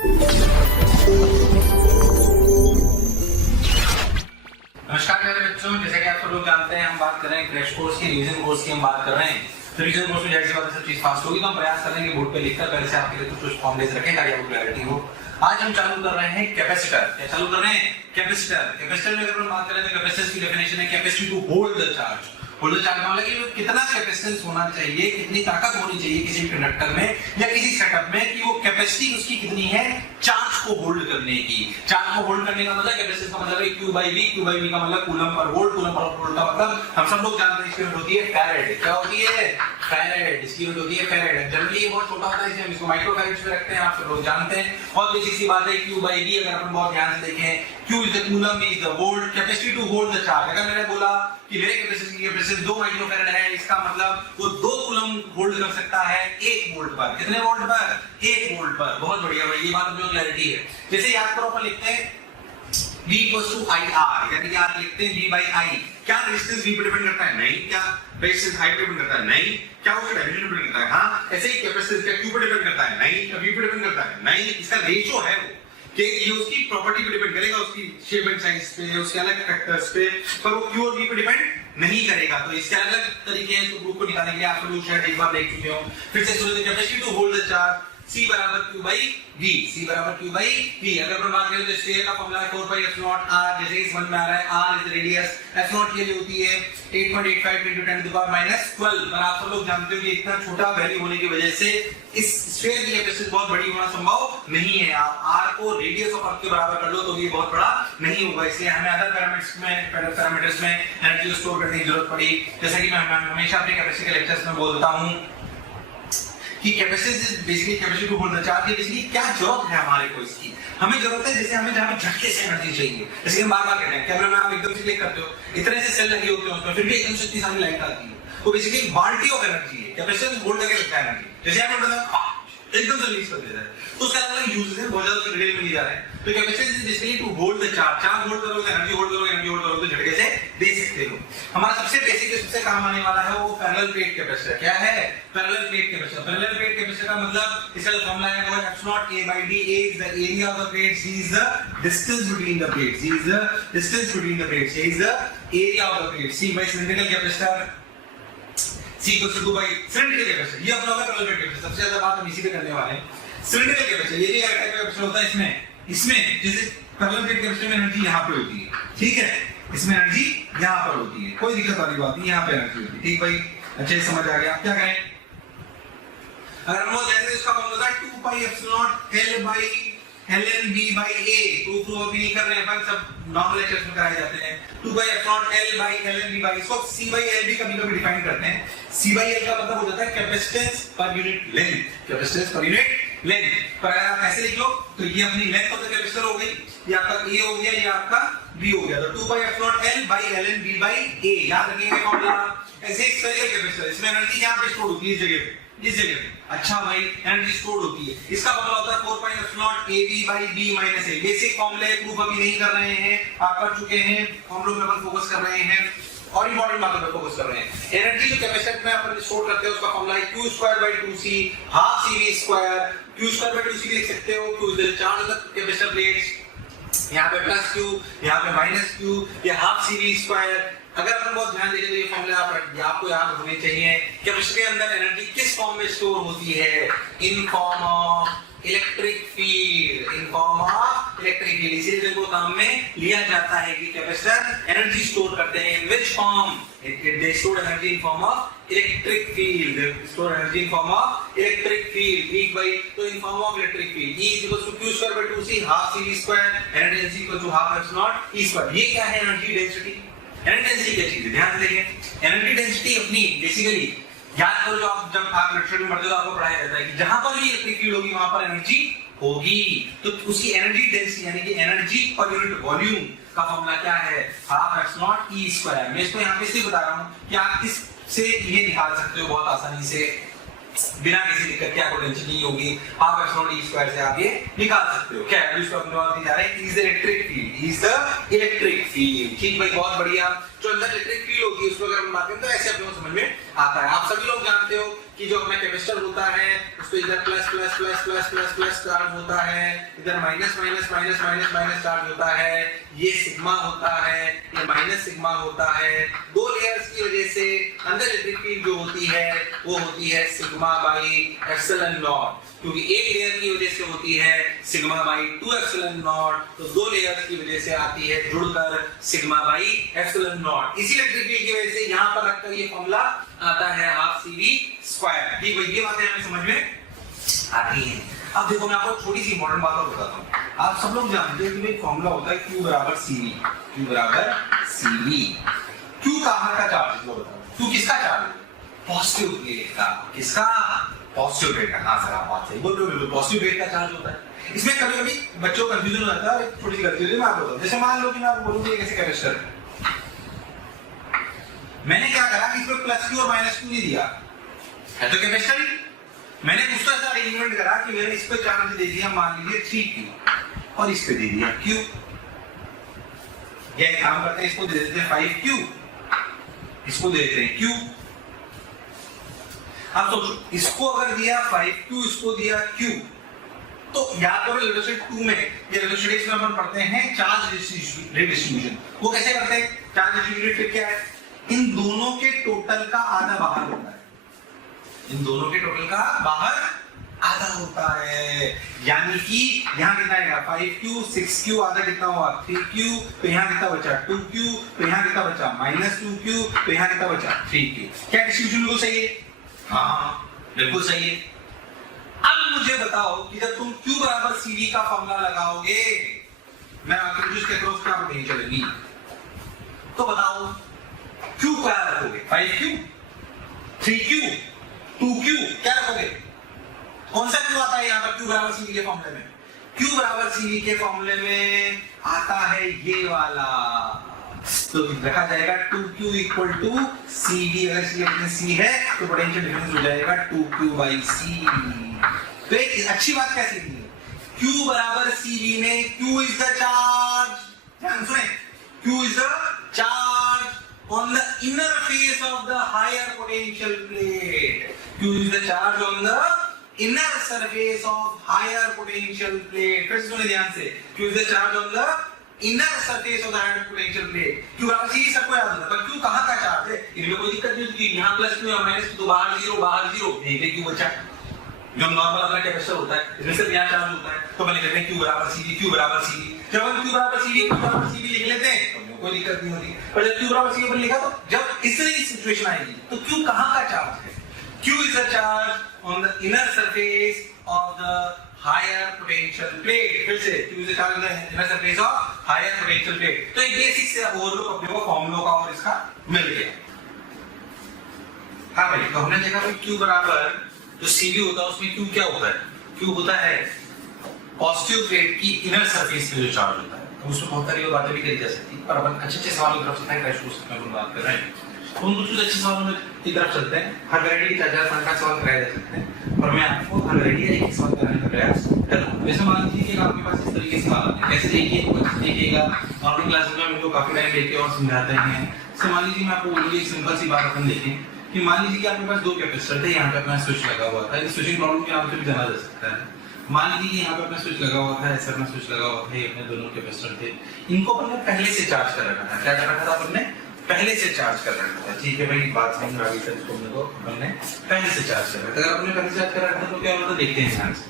नमस्कार मेरे बच्चों, जैसे कि आप सब लोग जानते हैं हम बात कर रहे हैं क्रैश कोर्स की, रिवीजन कोर्स की हम बात कर रहे हैं। तो रिवीजन कोर्स में जैसी बात है सब चीज फास्ट होगी, तो हम प्रयास करेंगे बोर्ड पे लिखकर पहले से आपके लिए कुछ फॉर्मुलेज रखें ताकि आपको क्लैरिटी हो। आज हम चालू कर रहे हैं कैपेसिटर। क्या चालू कर रहे हैं? कैपेसिटर। कैपेसिटर में अगर हम बात करें तो कैपेसिटेंस की डेफिनेशन है capacity to hold the charge. Hold the charge मतलब कि कितना कैपेसिटेंस होना चाहिए, कितनी ताकत होनी चाहिए किसी कंडक्टर में या किसी सेटअप में कि वो कैपेसिटी उसकी कितनी है चार्ज को होल्ड करने की। चार्ज को होल्ड करने का मतलब कैपेसिटेंस का मतलब है Q by V। Q by V का मतलब coulomb per volt. Coulomb per volt का मतलब हम सब लोग जानते हैं इसकी यूनिट होती है फैराड। क्या होती है? फैराड। इसकी यूनिट होती है फैराड। जनरली ये बहुत छोटा होता है इसलिए हम इसको माइक्रो फैराड में रखते हैं, आप सब लोग जानते हैं। बहुत बेसिक सी बात है Q by V। अगर अपन बहुत ध्यान से देखें, Q is the coulomb, V is the volt, capacity to hold the charge। अगर मैंने बोला कि मेरे कैपेसिटी 2 माइक्रो फैराड है, इसका मतलब वो 2 कूलम होल्ड कर सकता है 1 वोल्ट पर। कितने वोल्ट पर? 1 वोल्ट पर। बहुत बढ़िया भाई, ये बात अपने को क्लैरिटी है। जैसे याद करो अपन लिखते हैं V equals to IR, यानी कि आप लिखते हैं V by I। क्या रेजिस्टेंस V पर डिपेंड करता है? नहीं। क्या रेजिस्टेंस I पर डिपेंड करता है? नहीं। क्या उसका डायमेंशन पर डिपेंड करता है? हाँ। ऐसे ही कैपेसिटेंस क्या Q पर डिपेंड करता है? नहीं। क्या V पर डिपेंड करता है? नहीं। इसका रेशियो है वो कि ये उसकी प्रॉपर्टी पे डिपेंड करेगा, उसकी शेप एंड साइज पे, उसके अलग फैक्टर्स पे, पर वो Q और V पे डिपेंड नहीं करेगा। तो इसके अलग तरीके हैं, तो ग्रुप को निकालने के लिए आप लोग शायद एक बार देख चुके हो। फिर से सुनिए, capacity to hold the charge C बराबर Q by V। C बराबर Q by V। अगर अपन बात करें तो स्फीयर का फॉर्मूला है 4 pi epsilon r। जैसे इस समझ में आ रहा है, r इज रेडियस, epsilon के लिए होती है 8.85 into 10 to the power -12। पर आप सब लोग जानते हो कि इतना छोटा वैल्यू होने की वजह से इस स्फीयर की कैपेसिटी बहुत बड़ी होना संभव नहीं है। आप r को रेडियस ऑफ अर्थ के बराबर कर लो तो ये बहुत बड़ा नहीं होगा, इसलिए हमें अदर पैरामीटर्स में एनर्जी स्टोर करने की जरूरत पड़ी। जैसा कि मैं हमेशा अपने कैपेसिटी के लेक्चर्स में बोलता हूं कि capacity basically capacity to hold the charge की बेसिकली क्या जरूरत है हमारे को इसकी। हमें जरूरत है जैसे हमें जहां झटके से एनर्जी चाहिए, जैसे हम बार-बार कहते हैं कैमरा में आप एकदम से क्लिक करते हो, इतने से सेल लगे होते हैं उसमें, फिर भी एकदम से इतनी सारी लाइट आती है। तो बेसिकली बाल्टी ऑफ एनर्जी है, कैपेसिटेंस होल्ड करके रखता है एनर्जी। जैसे आपने बताया एकदम से रिलीज कर देता है, तो उसका अलग यूजेस है, बहुत ज्यादा डिटेल में नहीं जा रहे हैं। तो capacitance is basically to hold the charge. Charge hold करोगे, एनर्जी होल्ड करोगे, एनर्जी होल्ड करोगे तो झटके से दे सकते हो। हमारा सबसे बेसिक सबसे काम आने वाला है वो पैरेलल प्लेट कैपेसिटर। क्या है? Parallel plate capacitor. Parallel plate capacitor का मतलब इसका जो फॉर्मूला है वो है epsilon A by D। A is the area of the plate, C is the distance between the plates, C is the distance between the plates, A is the area of the plate। C by cylindrical capacitor, C equals to 2 by cylindrical capacitor। ये अपना होगा parallel plate capacitor. सबसे ज्यादा बात हम इसी पे करने वाले हैं। सिलिंड्रिकल कैपेसिटर ये भी टाइप का कैपेसिटर होता है। इसमें जैसे पैरेलल प्लेट कैपेसिटर में एनर्जी यहाँ पे होती है, ठीक है, इसमें एनर्जी यहाँ पर होती है, कोई दिक्कत वाली बात नहीं, यहाँ पे एनर्जी होती है। ठीक भाई, अच्छे से समझ आ गया। क्या कहें, अगर हम लोग जैसे इसका फॉर्मूला था 2 pi epsilon L by ln V by A। तो अभी नहीं कर रहे हैं अपन, सब नॉर्मल लेक्चर्स में कराए जाते हैं। 2 pi epsilon L by ln V by, इसको C by L भी कभी-कभी डिफाइन करते हैं। C by L का मतलब हो जाता है capacitance per unit length, capacitance per unit length. पर अगर आप ऐसे लिख लो तो ये अपनी लेंथ ऑफ द कैपेसिटर हो गई, ये आपका A हो गया, ये आपका B हो गया। तो 2 pi epsilon L by ln V by A याद रखिएगा फॉर्मूला। ऐसे एक स्फेरिकल कैपेसिटर, इसमें एनर्जी यहाँ पे स्टोर होती है, इस जगह पे, इस जगह पे। अच्छा भाई, एनर्जी स्टोर होती है। इसका फॉर्मूला होता है 4 pi epsilon AB by B minus A। Basic फॉर्मूले प्रूफ अभी नहीं कर रहे हैं, आप कर चुके हैं, फॉर्मूलों पे अपन फोकस कर रहे हैं और इंपॉर्टेंट बातों पे फोकस कर रहे हैं। एनर्जी जो कैपेसिटर में अपन स्टोर करते हैं उसका फॉर्मूला है Q² by 2C half CV²। Q² by 2C लिख सकते हो। Q is the charge of the capacitor plates, यहाँ पे प्लस Q, यहाँ पे माइनस Q, ये हाफ CV²। अगर अपन बहुत ध्यान देंगे तो ये फॉर्मूला आपको याद होने चाहिए। कैपेसिटर के अंदर एनर्जी किस फॉर्म में स्टोर होती है? इन form of electric field, in form of electric field. इसीलिए को काम में लिया जाता है कि कैपेसिटर एनर्जी स्टोर करते हैं। In which form? They store energy in form of electric field, store energy in form of electric field. वीक बाय तो in form of electric field. E equals to Q² by 2C half CV², energy equal to half epsilon E²। ये क्या है? Energy density. Energy density क्या चीज है? ध्यान से देखें, एनर्जी डेंसिटी अपनी बेसिकली याद करो, जब आप लेक्चर में पढ़ते हो तो आपको पढ़ाया जाता है कि जहां पर भी इलेक्ट्रिक फील्ड होगी वहां पर एनर्जी होगी। तो उसकी एनर्जी डेंसिटी यानी कि एनर्जी पर यूनिट वॉल्यूम का फॉर्मूला क्या है? Half epsilon E²। मैं इसको यहाँ पे इसलिए बता रहा हूँ कि आप इससे ये निकाल सकते हो बहुत आसानी से, बिना किसी दिक्कत के। आपको टेंशन नहीं होगी, हाफ एप्सिलॉन E² से आप ये निकाल सकते हो। क्या है इसको अपने बात जा रहे हैं, is the electric field, is the electric field. ठीक भाई, बहुत बढ़िया। जो अंदर इलेक्ट्रिक फील्ड होगी उसको अगर हम बात करें तो ऐसे अपने को समझ में आता है। आप सभी लोग जानते हो कि जो अपना कैपेसिटर होता है उसको इधर plus plus plus plus plus plus charge होता है, इधर minus minus minus minus minus charge होता है, ये सिग्मा होता है, ये माइनस सिग्मा होता है। दो लेयर्स की वजह से अंदर इलेक्ट्रिक फील्ड जो होती है वो होती है सिग्मा बाई एप्सिलॉन नॉट, क्योंकि एक लेयर की वजह से होती है सिग्मा बाई 2 एप्सिलॉन नॉट, तो दो लेयर्स की वजह से आती है जुड़कर सिग्मा बाई एप्सिलॉन नॉट। इसी इलेक्ट्रिक फील्ड की वजह से यहां पर रखकर ये फॉर्मूला आता है हाफ CV स्क्वायर। ठीक है, ये बातें हमें समझ में आती हैं। अब देखो मैं आपको थोड़ी सी इंपॉर्टेंट बात और बताता हूं। आप सब लोग जानते हैं कि भाई फॉर्मूला होता है Q बराबर CV, Q बराबर CV। Q कहां का चार्ज है वो बताओ, Q किसका चार्ज है? पॉजिटिव प्लेट का। किसका? पॉजिटिव प्लेट का। हां सर आप बात सही बोल रहे हो, बिल्कुल पॉजिटिव प्लेट का चार्ज होता है। इसमें कभी-कभी बच्चों को कंफ्यूजन हो जाता है, थोड़ी सी गलती होती है, मैं आपको बताऊं। जैसे मान लो कि मैं आपको बोलूं कि कैसे कैपेसिटर है, मैंने क्या करा कि इसमें प्लस Q और माइनस Q नहीं दिया है, तो कैपेसिटर मैंने कुछ तो ऐसा अरेंजमेंट करा कि मैंने इस पे चार्ज दे दिया मान लीजिए 3Q और इस पे दे दिया Q। ये काम करते हैं, इसको दे देते हैं 5Q, इसको दे देते हैं Q। अब सोचो इसको अगर दिया 5Q, इसको दिया Q, तो याद करो रिलेशन 2 में ये रिलेशन में अपन पढ़ते हैं चार्ज डिस्ट्रीब्यूशन। वो कैसे करते हैं? चार्ज डिस्ट्रीब्यूशन क्या है? इन दोनों के टोटल का आधा बाहर होता है, इन दोनों के टोटल का बाहर आधा होता है। यानी कि यहाँ कितना आएगा 5Q, 6Q, आधा कितना हुआ 3Q, तो यहाँ कितना बचा 2Q, तो यहाँ कितना बचा -2Q, तो यहाँ कितना बचा 3Q। क्या डिस्ट्रीब्यूशन बिल्कुल सही है? हाँ बिल्कुल सही है। अब मुझे बताओ कि जब तुम Q बराबर CV का फॉर्मूला लगाओगे, मैं आपको जिसके क्रॉस क्या नहीं चलेगी, तो बताओ Q क्या रखोगे? 5Q, 3Q, 2Q, क्या रखोगे? कौन सा Q आता है यहाँ पर Q बराबर CV के फॉर्मूले में? Q बराबर CV के फॉर्मूले में आता है ये वाला, तो रखा जाएगा 2Q इक्वल टू CV। अगर C है तो पोटेंशियल डिफरेंस हो जाएगा 2Q बाई C। तो एक अच्छी बात क्या सीखनी है? Q बराबर CV में Q इज द चार्ज, ध्यान सुने, Q is the charge on the inner face of the higher potential plate. Q is the charge on the inner surface of higher potential plate. फिर सुनिए ध्यान से, Q is the charge on the inner surface of the higher potential plate. Q बराबर C सबको याद होता है, पर Q कहाँ का चार्ज है? इनमें कोई दिक्कत नहीं होती, यहाँ प्लस Q या माइनस Q, तो बाहर जीरो, यहीं पे Q बचा। जो नॉर्मल अपना कैपेसिटर होता है इसमें सिर्फ यहाँ चार्ज होता है, तो मैंने कहते हैं Q बराबर CV, Q बराबर CV। जब हम Q बराबर CV लिख लेते हैं तो कोई दिक्कत नहीं होती, पर जब Q बराबर CV पर लिखा तो जब इस तरह की सिचुएशन आएगी तो Q कहाँ का चार्ज है? Q is the charge on the inner surface of the higher potential plate। फिर से Q is the charge on the inner surface of higher potential plate। तो एक बेसिक से ओवरलुक अपने को फॉर्मूलों का और इसका मिल गया। हाँ भाई, तो हमने देखा कि Q बराबर जो CV होता है उसमें Q क्या होता है? Q होता है पॉजिटिव प्लेट की इनर सरफेस पे जो चार्ज होता है। तो उसमें बहुत सारी बातें भी करी जा सकती है, पर अपन अच्छे सवालों की तरफ चलते हैं, क्रैश कोर्स में बात कर रहे हैं तो उन कुछ अच्छे सवालों की तरफ चलते हैं। हर वैरायटी के 4-5 सवाल कराए जा सकते हैं और मैं आपको हर वैरायटी का एक सवाल कराने का प्रयास करूंगा। वैसे मान लीजिए कि आपके पास इस तरीके से सवाल आते हैं, कैसे देखिए तो अच्छे देखिएगा। नॉर्मल क्लासेस में हम लोग काफी टाइम लेके और समझाते हैं। तो मान लीजिए मैं आपको बोलूंगी एक सिंपल सी बात अपन देखें कि मान लीजिए कि आपके पास दो कैपेसिटर थे, यहाँ पे अपना स्विच लगा हुआ था। इस स्विचिंग प्रॉब्लम के नाम से भी जाना जा सकता है। मान लीजिए कि यहाँ पे अपना स्विच लगा हुआ था, ऐसा अपना स्विच लगा हुआ था, ये अपने दोनों कैपेसिटर थे, इनको अपन ने पहले से चार्ज कर रखा था। क्या कर रखा था अपन ने? पहले से चार्ज कर रखा था। ठीक है भाई, बात समझ आ गई था इसको अपने को, अपन ने पहले से चार्ज कर रखा था। अगर अपने पहले से चार्ज कर रखा था तो क्या होता है देखते हैं ध्यान से।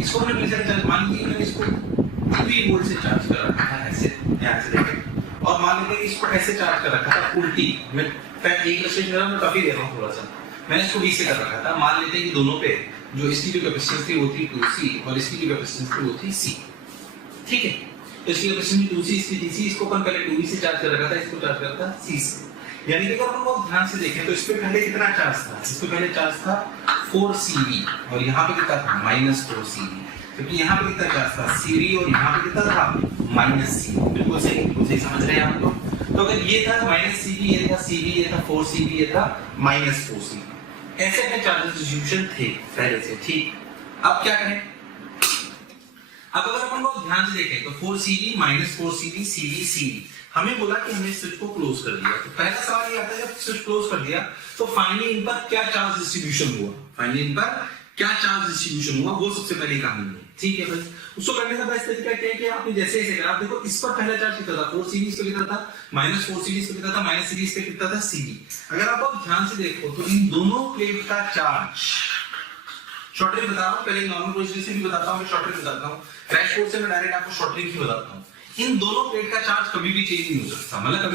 इसको हमने पहले से चार्ज, मान लीजिए मैंने इसको 3 वोल्ट से चार्ज कर रखा था, ऐसे ध्यान से देखें। और मान लीजिए इसको ऐसे चार्ज कर रखा था उल्टी, मैं एक स्टेज में काफी दे रहा हूँ थोड़ा सा, मैंने इसको 20 से कर रखा था। मान लेते हैं कि दोनों पे जो इसकी जो कैपेसिटेंस थी वो थी 2C और इसकी जो कैपेसिटेंस थी वो थी C। ठीक है, तो इसकी कैपेसिटेंस 2C, इसकी DC, इसको अपन पहले 2V से चार्ज कर रखा था, इसको चार्ज करता C से। यानी कि अगर अपन बहुत ध्यान से देखें तो इस पे पहले कितना चार्ज था? इस पे पहले चार्ज था 4CV और यहाँ पे कितना था? -4CV। क्योंकि यहाँ पे कितना चार्ज था? CV और यहाँ पे कितना था? -C। बिल्कुल सही समझ रहे हैं आप लोग। तो अगर ये था -CV, ये था CV, ये था 4CV, ये था -4CV, ऐसे अपने चार्जेस डिस्ट्रीब्यूशन थे पहले से। ठीक, अब क्या करें? अब अगर अपन बहुत ध्यान से देखें तो 4Cv minus 4Cv Cv Cv हमें बोला कि हमने स्विच को क्लोज कर दिया। तो पहला सवाल ये आता है जब स्विच क्लोज कर दिया तो फाइनली इन पर क्या चार्ज डिस्ट्रीब्यूशन हुआ, फाइनली इन पर क्या चार्ज डिस्ट्रीब्यूशन हुआ, वो सबसे पहली कहानी है। ठीक है भाई, उसको करने का बेस्ट तरीका क्या है कि आपने जैसे ऐसे करा, आप देखो इस पर पहला चार्ज कितना था 4Cv, इस पे कितना था माइनस 4Cv, इस पे कितना था माइनस Cv, इस पे कितना था Cv। अगर आप अब ध्यान से देखो तो इन दोनों प्लेट का चार्ज, शॉर्ट ट्रिक बता रहा हूं, पहले नॉर्मल पोजीशन से भी बताता हूं, फिर शॉर्ट ट्रिक बताता हूं, क्रैश कोर्स से मैं डायरेक्ट आपको शॉर्ट ट्रिक ही बताता हूं। इन दोनों प्लेट का चार्ज कभी भी चेंज नहीं हो सकता, मतलब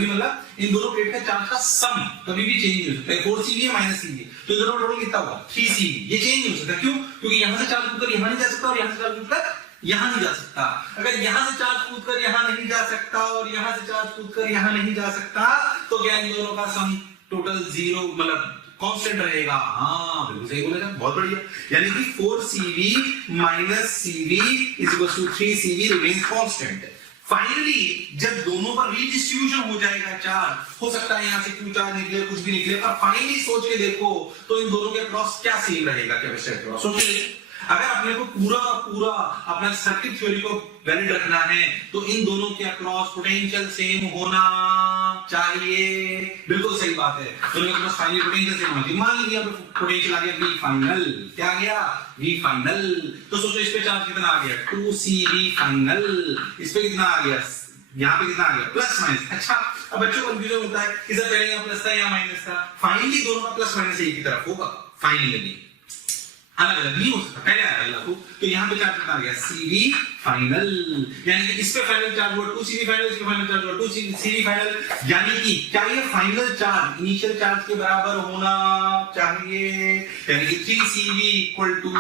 इन दोनों प्लेट का चार्ज का सम कभी भी चेंज नहीं हो सकता। 4Cv है माइनस Cv, तो दोनों टोटल कितना हुआ 3Cv, ये चेंज नहीं हो सकता। क्यों? क्योंकि यहां से चार्ज कूदकर यहां नहीं जा सकता और यहां से चार्ज कूदकर यहां नहीं जा सकता। अगर यहां से चार्ज कूदकर यहां नहीं जा सकता और यहां से चार्ज कूदकर यहां नहीं जा सकता तो क्या इन दोनों का सम टोटल 0 मतलब कांस्टेंट रहेगा। हाँ बिल्कुल सही बोला, बहुत बढ़िया। यानी कि 4Cv minus Cv is equal to 3Cv remains constant. Finally जब दोनों पर रीडिस्ट्रीब्यूशन हो जाएगा चार्ज, हो सकता है यहां से क्यू चार्ज निकले, कुछ भी निकले, पर फाइनली सोच के देखो तो इन दोनों के क्रॉस क्या सेम रहेगा, कैपेसिटर क्रॉस। सोचिए अगर अपने को पूरा का पूरा अपना सर्किट थ्योरी को वैलिड रखना है तो इन दोनों के अक्रॉस पोटेंशियल सेम होना चाहिए। बिल्कुल सही बात है, दोनों के अक्रॉस फाइनली पोटेंशियल सेम होना चाहिए। मान लीजिए यहाँ पे पोटेंशियल आ गया V फाइनल, क्या आ गया V फाइनल, तो सोचो इस पे चार्ज कितना आ गया 2Cv फाइनल, इस पे कितना आ गया, यहाँ पे कितना आ गया प्लस माइनस। अच्छा अब बच्चों को कंफ्यूजन होता है कि सर पहले यहाँ प्लस था या माइनस था, फाइनली दोनों का प्लस माइनस एक ही तरफ होगा, फाइनली अलग अलग नहीं हो सकता, पहले आया अलग हो। तो यहाँ पे चार्ज कितना आ गया Cv फाइनल, यानी कि इस पे फाइनल चार्ज हुआ 2Cv फाइनल, इस पे फाइनल चार्ज हुआ 2Cv फाइनल, यानी कि क्या ये फाइनल चार्ज इनिशियल चार्ज के बराबर होना चाहिए, यानी कि 3Cv equal to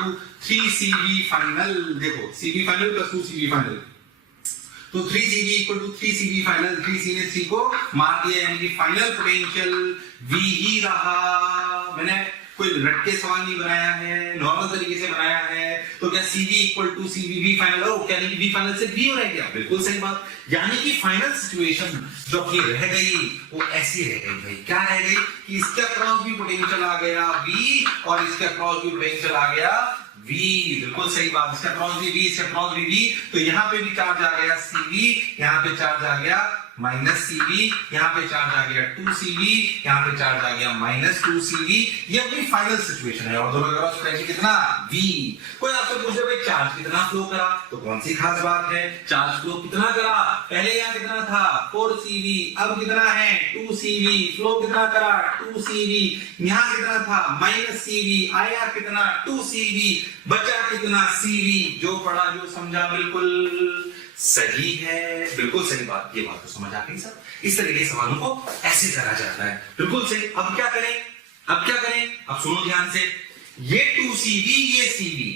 3Cv final. देखो Cv final plus 2Cv final, तो 3Cv equal to 3Cv final, 3C ने 3 को मार दिया, यानी कि फाइनल पोटेंशियल V ही रहा। मैंने कोई रट के सवाल नहीं बनाया है, नॉर्मल तरीके से बनाया है। तो क्या Cv equal to Cv V final हो, क्या नहीं V फाइनल से V हो रहा है क्या? बिल्कुल सही बात, यानी कि फाइनल सिचुएशन जो अपनी रह गई वो ऐसी रह गई भाई, क्या रह गई कि इसके अक्रॉस भी पोटेंशियल आ गया V और इसके अक्रॉस भी पोटेंशियल आ गया V। बिल्कुल सही बात, इसका क्रॉस भी V, इसका क्रॉस भी V, तो यहाँ पे भी चार्ज आ गया Cv, यहाँ पे चार्ज आ गया माइनस Cv, यहाँ पे चार्ज आ गया 2Cv, यहाँ पे चार्ज आ गया माइनस 2Cv। ये अपनी फाइनल सिचुएशन है और दोनों का क्रॉस पोटेंशियल कितना V। कोई आपसे पूछे भाई चार्ज कितना फ्लो करा, तो कौन सी खास बात है, चार्ज फ्लो कितना करा, पहले यहाँ कितना था 4Cv, अब कितना है 2Cv, फ्लो कितना करा 2Cv, यहाँ कितना था माइनस Cv, आया कितना 2Cv, बचा कितना Cv। जो पढ़ा जो समझा बिल्कुल सही है, बिल्कुल सही बात, ये बात तो समझ आ गई सब। इस तरह के सवालों को ऐसे करा जाता है, बिल्कुल सही। अब क्या करें, अब क्या करें, अब सुनो ध्यान से, ये 2Cv ये Cv,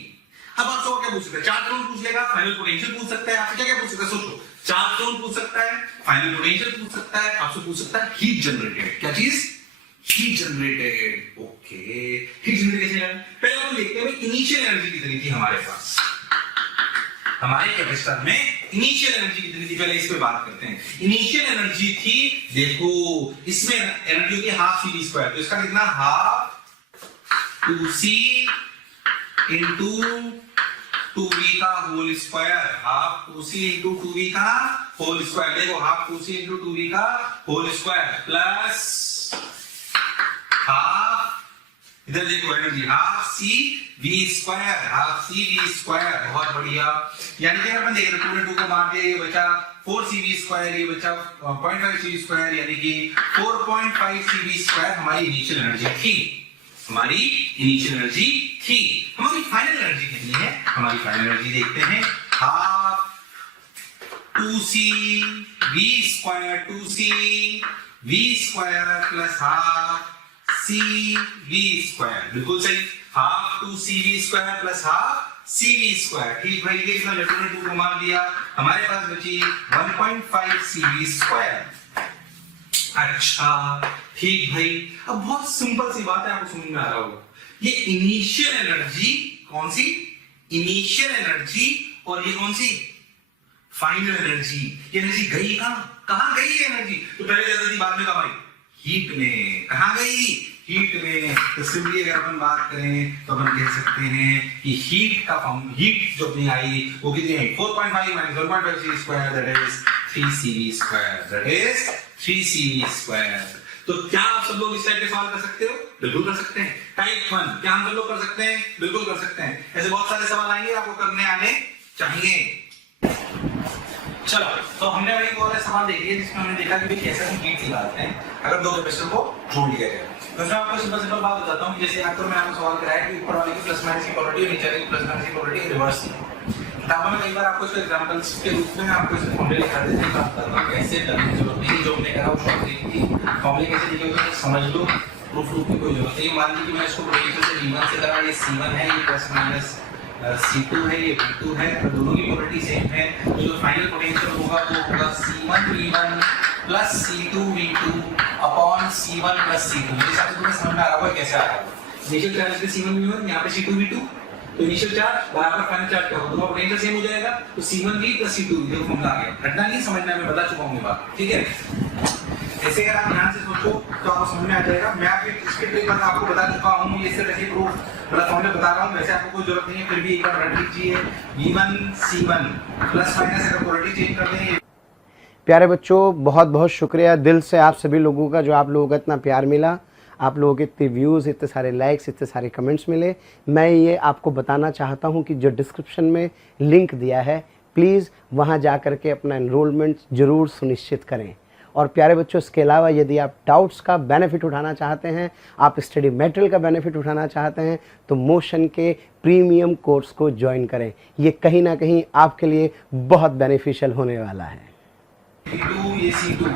अब आप क्या पूछ सकते हैं, चार्ज जोन पूछ लेगा, फाइनल पोटेंशियल पूछ सकता है, आपसे क्या क्या पूछ सकता है, सोचो, चार्ज जोन पूछ सकता है, फाइनल पोटेंशियल पूछ सकता है, आपसे पूछ सकता है हीट जनरेटेड, क्या चीज heat generated. Okay, heat generated कैसे, पहले हम देखते हैं इनिशियल एनर्जी कितनी थी हमारे पास, हमारे कैपेसिटर में इनिशियल एनर्जी कितनी थी, पहले इस पे बात करते हैं। इनिशियल एनर्जी थी, देखो इसमें एनर्जी होती है हाफ Cv स्क्वायर, तो इसका कितना हाफ 2C इंटू 2V का whole square, half 2C into 2V का होल स्क्वायर। देखो हाफ 2C इंटू 2V का होल स्क्वायर प्लस हाफ, इधर देखो energy half CV square, half CV square, बहुत बढ़िया। यानी कि अपन देख रहे हैं 2 ने 2 को मार दिया, ये बचा 4CV स्क्वायर, ये बचा 0.5 CV स्क्वायर, यानी कि 4.5 CV स्क्वायर हमारी इनिशियल एनर्जी थी, हमारी इनिशियल एनर्जी थी। हमारी फाइनल एनर्जी कितनी है, हमारी फाइनल एनर्जी देखते हैं, half 2CV square, 2CV square plus half CV square, बिल्कुल सही, half 2CV square plus half CV square. ठीक भाई, ये कितना लेटर 2 को मार दिया, हमारे पास बची 1.5 CV स्क्वायर। अच्छा ठीक भाई, अब बहुत सिंपल सी बात है, आपको समझ में आ रहा होगा, ये इनिशियल एनर्जी कौन सी, इनिशियल एनर्जी, और ये कौन सी फाइनल एनर्जी। ये एनर्जी गई कहां, कहां गई ये एनर्जी, तो पहले जाती थी बाद में कहा भाई हीट में, कहां गई हीट में तो सिंपली अगर अपन बात करें तो अपन कह सकते हैं कि हीट का फॉर्म, हीट जो अपनी आई वो कितनी है 4.5 minus 1.5 c square that is 3cv square, that is 3cv square. तो क्या आप सब लोग इस टाइप के सवाल कर सकते हो? बिल्कुल कर सकते हैं। टाइप 1 क्या हम सब लोग कर सकते हैं? बिल्कुल कर सकते हैं। ऐसे बहुत सारे सवाल आएंगे, आपको करने आने चाहिए। चलो, तो हमने वही वाला सवाल देख लिया जिसमें हमने देखा कि कैसे हम हीट निकालते हैं अगर दो कैपेसिटर को जोड़ लिया जाए। तो मैं आपको सिंपल बात बताता हूँ। जैसे यहाँ पर मैंने आपको सवाल कराया कि ऊपर वाले की प्लस माइनस की पोलैरिटी और नीचे वाले की प्लस माइनस की पोलैरिटी रिवर्स थी। किताबों में कई बार आपको इसके एग्जांपल्स के रूप में आपको इसके फॉर्मूले लिखा देते हैं, बात करना कैसे करने की जरूरत नहीं, जो हमने करा वो शॉर्ट लिखी फॉर्मूले कैसे लिखे होते हैं समझ लो, प्रूफ की कोई जरूरत नहीं। मान लीजिए कि मैं इसको पोटेंशियल से V1 से करा, ये C1 है, ये प्लस माइनस C2 है, ये V2 है, और दोनों की पोलैरिटी सेम है, तो जो फाइनल पोटेंशियल होगा वो होगा C1 V1 plus C2 V2 upon C1 plus C2। मेरे हिसाब से तुम्हें समझ में आ रहा होगा कैसे आ रहा है। इनिशियल चार्ज पे C1 V1, यहाँ पे C2 V2, तो इनिशियल चार्ज बराबर फाइनल चार्ज क्या होगा, तो पोटेंशियल सेम हो जाएगा, तो C1V प्लस C2 ये फॉर्मूला आ गया। रटना नहीं, समझना मैं बता चुका हूँ ये बात, ठीक है। ऐसे अगर आप ध्यान से सोचो तो आपको समझ में आ जाएगा। मैं इसके ट्रिक आपको बता चुका हूँ, ये सिर्फ ऐसे प्रूफ मतलब फॉर्मूला बता रहा हूँ, वैसे आपको कोई जरूरत नहीं है, फिर भी एक बार रट लीजिए। V1 C1 प्लस माइनस अगर पोलैरिटी चेंज कर दें। प्यारे बच्चों, बहुत बहुत शुक्रिया दिल से आप सभी लोगों का, जो आप लोगों का इतना प्यार मिला, आप लोगों के इतने व्यूज़, इतने सारे लाइक्स, इतने सारे कमेंट्स मिले। मैं ये आपको बताना चाहता हूँ कि जो डिस्क्रिप्शन में लिंक दिया है, प्लीज़ वहाँ जा कर के अपना एनरोलमेंट ज़रूर सुनिश्चित करें। और प्यारे बच्चों, इसके अलावा यदि आप डाउट्स का बेनिफिट उठाना चाहते हैं, आप स्टडी मटेरियल का बेनिफिट उठाना चाहते हैं, तो मोशन के प्रीमियम कोर्स को ज्वाइन करें। ये कहीं ना कहीं आपके लिए बहुत बेनिफिशियल होने वाला है। V2 ये C2,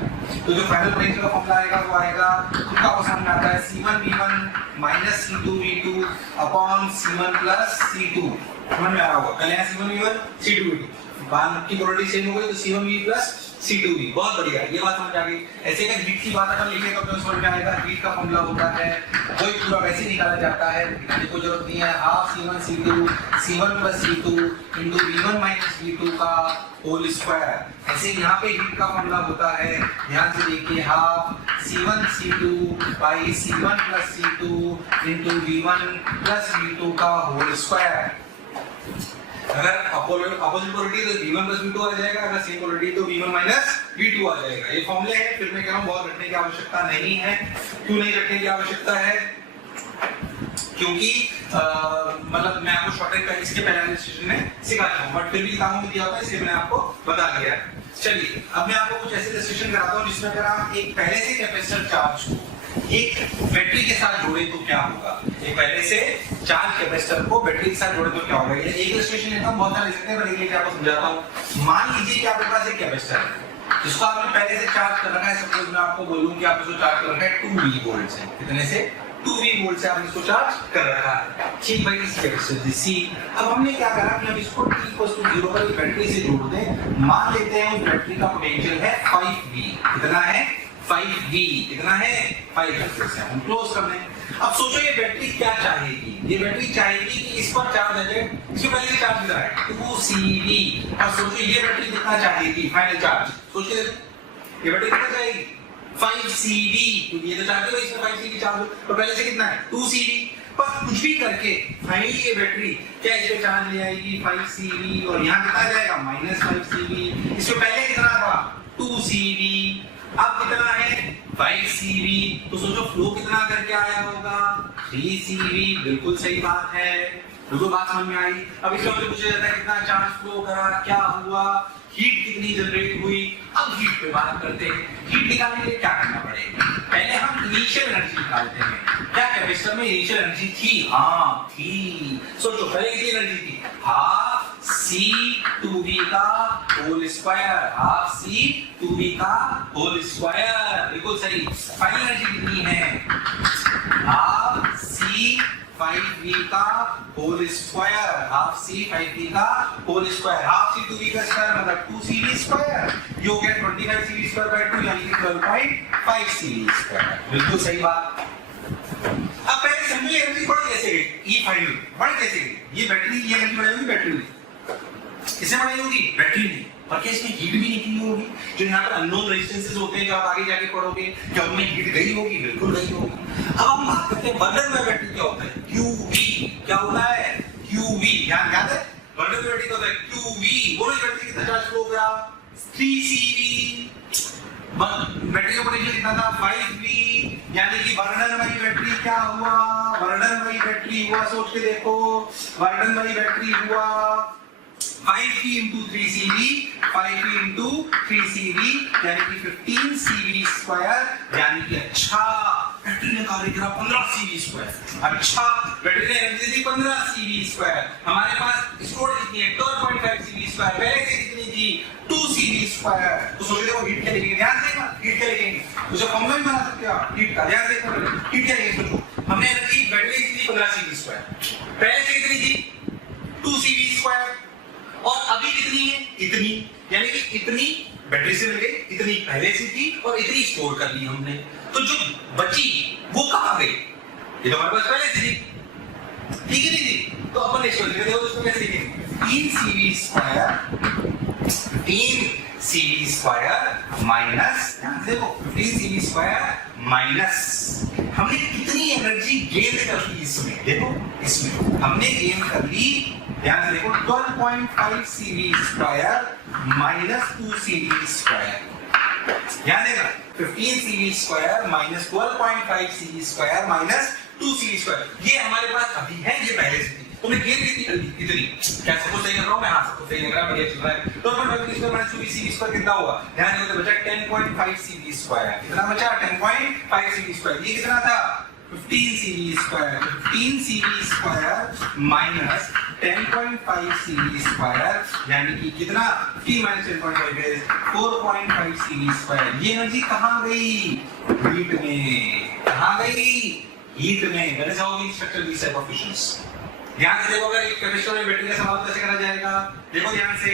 तो जो फाइनल पोटेंशियल का फॉर्मूला आएगा वो आएगा, उसका आपको समझ में आता है C1 V1 minus C2 V2 upon C1 plus C2। समझ में आ रहा होगा, कल यहाँ C1 V1 C2 V2 बात की पोलैरिटी सेम हो गई, तो C1V प्लस C2V। बहुत बढ़िया, ये बात समझ आ गई। ऐसे अगर हीट की बात अपन लिखें तो अपने समझ में आएगा, हीट का फॉर्मूला होता है वही पूरा वैसे ही निकाला जाता है, लिखने की जरूरत नहीं है। Half C1 C2 C1 plus C2 into V1 minus V2 का होल स्क्वायर। ऐसे यहाँ पे हीट का फॉर्मूला होता है, ध्यान से देखिए, half C1 C2 by C1 plus C2 into V1 plus V2 का होल स्क्वायर। अगर अपोजिट पोलैरिटी तो V1 प्लस V2 आ जाएगा, अगर सेम पोलैरिटी तो V1 माइनस V2 आ जाएगा। ये फॉर्मूले हैं, फिर मैं कह रहा हूँ बहुत रखने की आवश्यकता नहीं है। क्यों नहीं रखने की आवश्यकता है? क्योंकि मतलब मैं आपको शॉर्टेज पहले इसके पहले सेशन में सिखाता हूँ, बट फिर भी किताबों में दिया हुआ है, इसलिए मैंने आपको बता दिया है। चलिए, अब मैं आपको कुछ ऐसे डिस्कशन कराता हूँ जिसमें अगर आप एक पहले से कैपेसिटर चार्ज को एक बैटरी के साथ जोड़े तो क्या होगा। एक पहले से चार्ज कैपेसिटर को बैटरी के साथ जोड़े तो क्या होगा। एक इलस्ट्रेशन लेता हूँ, बहुत सारे ले सकते हैं, पर एक आपको समझाता हूँ। मान लीजिए कि आपके पास एक कैपेसिटर है जिसको आपने पहले से चार्ज कर रखा है। सपोज मैं आपको बोलूं कि आपने इसको चार्ज कर रखा है 2V वोल्ट से, कितने से 2V वोल्ट से आपने इसको चार्ज कर रखा है। ठीक भाई, इस कैपेसिटर C। अब हमने क्या करा कि हम इसको T=0 पर एक बैटरी से जोड़ दें। मान लेते हैं उस बैटरी का पोटेंशियल है 5V। कितना है? 5V। कितना है? 5V से हम क्लोज कर दें। अब सोचो ये बैटरी क्या चाहेगी। ये बैटरी चाहेगी कि इस पर चार्ज आ जाए, इसको पहले से चार्ज मिला है 2CV। अब सोचो ये बैटरी कितना चाहेगी फाइनल चार्ज, सोच के देखो ये बैटरी कितना चाहेगी 5CV, क्योंकि ये तो चाहते हो इसमें 5CV चार्ज हो, तो पहले से कितना है 2CV। पर कुछ भी करके फाइनली ये बैटरी क्या इस पे चार्ज ले आएगी 5CV, और यहाँ कितना जाएगा -5CV। इससे पहले कितना था 2CV, अब कितना है 5CV। तो सोचो फ्लो कितना करके आया होगा 3CV। बिल्कुल सही बात है, बिल्कुल बात समझ में आई। अब इसमें मुझे पूछा जाता है कितना चार्ज फ्लो करा, क्या हुआ, हीट कितनी जनरेट हुई। अब हीट पे बात करते हैं। हीट निकालने के लिए क्या करना पड़ेगा? पहले हम इनिशियल एनर्जी निकालते हैं। क्या कैपेसिटर में इनिशियल एनर्जी थी? हाँ थी। सोचो पहले कितनी एनर्जी थी? हाफ C2V का होल स्क्वायर, हाफ C2V का होल स्क्वायर। बिल्कुल सही। फाइनल एनर्जी कितनी है? हाफ C5V का होल स्क्वायर, हाफ C5V का होल स्क्वायर। हाफ C2V का स्क्वायर मतलब 2CV स्क्वायर। ये हो गया 25CV स्क्वायर बाय 2 यानी कि 12.5CV स्क्वायर। बिल्कुल सही बात। अब पहले समझिए एनर्जी बढ़ कैसे गई? E फाइनल बढ़ कैसे गई? ये बैटरी, ये एनर्जी बढ़ेगी बैटरी। किससे बनाई होगी? बैटरी ने। और क्या इसमें हीट भी निकली होगी? जो यहाँ पर अननोन रेजिस्टेंसेस होते हैं, जो आप आगे जाके पढ़ोगे, क्या उनमें हीट गई होगी? बिल्कुल गई होगी। अब हम बात करते हैं बर्नर में बैटरी क्या होता है? QV। क्या होता है? QV। याद है? बर्नर में बैटरी क्या होता है? QV। बोलो बैटरी कितना चार्ज फ्लो करा? 3CV। बैटरी का पोटेंशियल कितना था? 5V। यानी कि वर्णन वाली बैटरी क्या हुआ? वर्णन वाली बैटरी हुआ, सोच के देखो, वर्णन वाली बैटरी हुआ 5V into 3CV, 5V into 3CV, यानी कि 15CV स्क्वायर, यानी कि अच्छा बैटरी ने कार्य करा 15CV स्क्वायर। अच्छा बैटरी ने एनर्जी दी 15CV स्क्वायर। हमारे पास स्टोरेज कितनी है? 12.5CV square. पहले से कितनी थी? 2CV square. तो सोचो देखो हीट क्या लिखेंगे? ध्यान से ना, हीट क्या लिखेंगे? तो जो फॉर्मूला भी बना सकते हो आप हीट का, ध्यान से हीट क्या लिखेंगे? सोचो हमने एनर्जी बैटरी की थी 15CV स्क्वायर, पहले से कितनी थी? 2CV square. और अभी कितनी है? इतनी। यानी कि इतनी बैटरी से मिल गई, इतनी पहले से थी और इतनी स्टोर कर ली हमने। तो जो बची वो कहां गई? ये तो हमारे पास पहले से थी, ठीक है नहीं थी? तो अपन इसको लिख देते हो, इसको कैसे लिखेंगे? 3CV square, 15CV square minus, ध्यान से देखो, 15CV स्क्वायर माइनस हमने कितनी एनर्जी गेन कर ली इसमें? देखो इसमें हमने गेन कर ली, ध्यान से देखो, 12.5CV square minus 2CV square. ध्यान देना, 15CV square minus 12.5CV square minus 2CV square, ये हमारे पास अभी है, ये पहले से थी। तुमने गेन कितनी कर ली? इतनी। क्या सबको सही कर रहा हूं मैं? हां, सबको सही लग रहा है, बढ़िया चल रहा है। 12.5CV square minus 2CV square कितना हुआ? ध्यान देना, तो बचा 10.5CV स्क्वायर। कितना बचा? 10.5CV square. ये कितना था? 15CV square. 15CV square minus 10.5CV square, यानी कि कितना? 3 माइनस 10.5 है 4.5CV स्क्वायर। ये एनर्जी कहां गई? हीट में। कहां गई? हीट में। That is how we structure this type of fissions. ध्यान से देखो, अगर एक कैपेसिटर में बैटरी का सवाल कैसे करा जाएगा? देखो ध्यान से,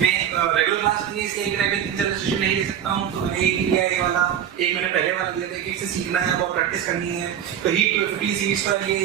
मैं रेगुलर क्लास में इसके एक टाइप के 3-4 सेशन नहीं ले सकता हूं, तो मैंने एक ही लिया, ये वाला एक मैंने पहले वाला दिया था कि इससे सीखना है, बहुत प्रैक्टिस करनी है। तो हीट 15CV स्क्वायर ये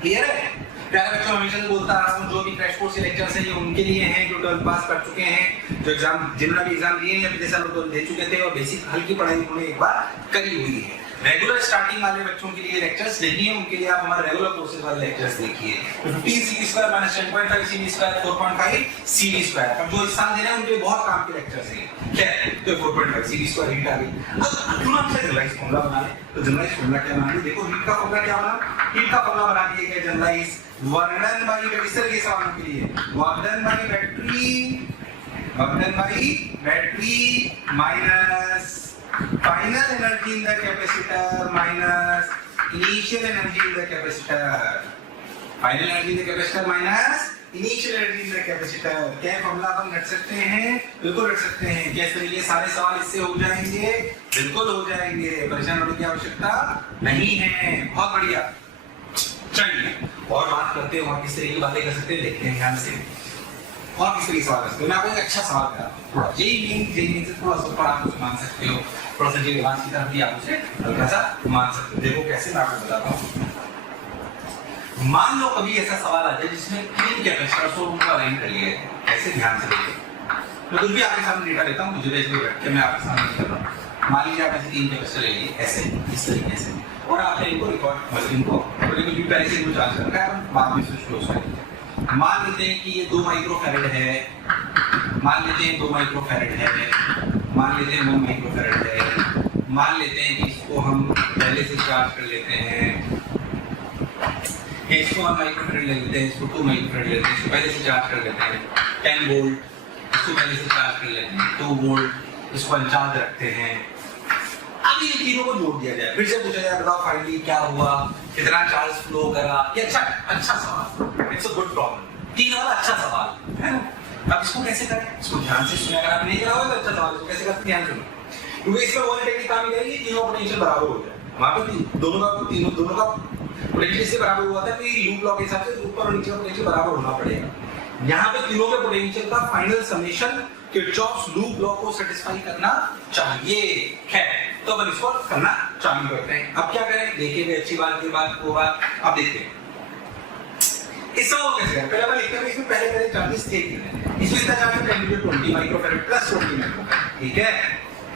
क्लियर है? प्यारे बच्चों, हमेशा से बोलता आ रहा हूं, जो भी क्रैश कोर्स के लेक्चर्स हैं ये उनके लिए हैं जो 12th पास कर चुके हैं, जो एग्जाम जिन्होंने भी एग्जाम दिए हैं या पिछले साल दे चुके थे और बेसिक हल्की पढ़ाई उन्होंने एक बार करी हुई है। रेगुलर स्टार्टिंग वाले बच्चों के लिए लेक्चर्स नहीं है, उनके लिए आप हमारे रेगुलर कोर्सेज वाले लेक्चर्स देखिए। 15CV square minus 10.5CV square 4.5CV square, पर जो इस साल दे रहे हैं उनके बहुत काम के लेक्चर्स हैं। क्या है? तो 4.5CV स्क्वायर हीट आ गई। अब क्यों ना हमसे जनरलाइज फॉर्मूला बना ले? तो जनरलाइज फॉर्मूला क्या बना ले? देखो हीट का फॉर्मूला क्या बना? हीट का फॉर्मूला बना दिया गया जनरलाइज वर्णन बाई बैटरी। इस तरह के सवालों के लिए वर्णन by battery minus final energy in the capacitor minus initial energy in the capacitor, final energy in the capacitor minus initial energy in the capacitor। क्या फॉर्मूला हम रख सकते हैं? बिल्कुल रख सकते हैं। कैसे? ये सारे सवाल इससे हो जाएंगे, बिल्कुल हो जाएंगे, परेशान होने की आवश्यकता नहीं है। बहुत बढ़िया, चलिए और बात करते हैं, और किस तरह की बातें कर सकते हैं देखते हैं ध्यान से। और किस तरह सवाल कर सकते हैं? मैं आपको एक अच्छा सवाल करा, जेई से थोड़ा सा ऊपर आप कुछ मान सकते हो, थोड़ा सा जेई की तरफ भी आप उसे हल्का सा मान सकते हो। देखो कैसे, मैं आपको बताता हूँ। मान लो कभी ऐसा सवाल आ जाए जिसमें 3 कैपेसिटर्स को उनको अलाइन कर लिया है, ऐसे ध्यान से देखिए। मैं कुछ भी आपके सामने डेटा लेता हूँ, मुझे इसलिए बैठ के मैं आपके सामने कर रहा हूँ। मान लीजिए आप ऐसे 3 कैपेसिटर ले लिए, ऐसे इस तरीके से, और आपने इनको रिकॉर्ड मशीन को पहले से चार्ज कर रखा है, बाद में स्विच क्लोज कर दिया। मान लेते हैं कि ये 2 माइक्रोफैरड है, मान लेते हैं 2 माइक्रोफैरड है, मान लेते हैं 1 माइक्रोफैरड है, मान लेते हैं कि इसको हम पहले से चार्ज कर लेते हैं, इसको 1 माइक्रोफैरड ले लेते हैं, इसको 2 माइक्रोफैरड लेते हैं, इसको पहले से चार्ज कर लेते हैं 10 वोल्ट, इसको पहले से चार्ज कर लेते हैं 2 वोल्ट, इसको अनचार्ज रखते हैं। अब इन तीनों को जोड़ दिया जाए, फिर से पूछा जाए बताओ फाइनली क्या हुआ, कितना चार्ज फ्लो करा। ये अच्छा सवाल, इट्स अ गुड प्रॉब्लम, 3 वाला अच्छा सवाल है ना। अब इसको कैसे करें? इसको ध्यान से सुनिए, अगर आप नहीं करा होगा तो अच्छा सवाल, इसको कैसे करते हैं ध्यान सुनो, क्योंकि इसमें वो टेक्निक काम करेगी, तीनों पोटेंशियल बराबर हो जाए। वहां पे दोनों का पोटेंशियल से बराबर हुआ था, कि लूप लॉ के हिसाब से ऊपर और नीचे का पोटेंशियल बराबर होना पड़ेगा। यहाँ पे तीनों के पोटेंशियल का final summation Kirchhoff's loop law को सेटिस्फाई करना चाहिए है, तो अपन इसको करना चालू करते हैं। अब क्या करें? देखिए अच्छी बात की बात को बात अब देखते हैं। इसका वो कैसे है? पहले मैं लिखता हूं, इसमें पहले चार्जेस थे, इसमें इतना चार्ज 10 माइक्रोफैरड प्लस 20 माइक्रोफैरड, ठीक है।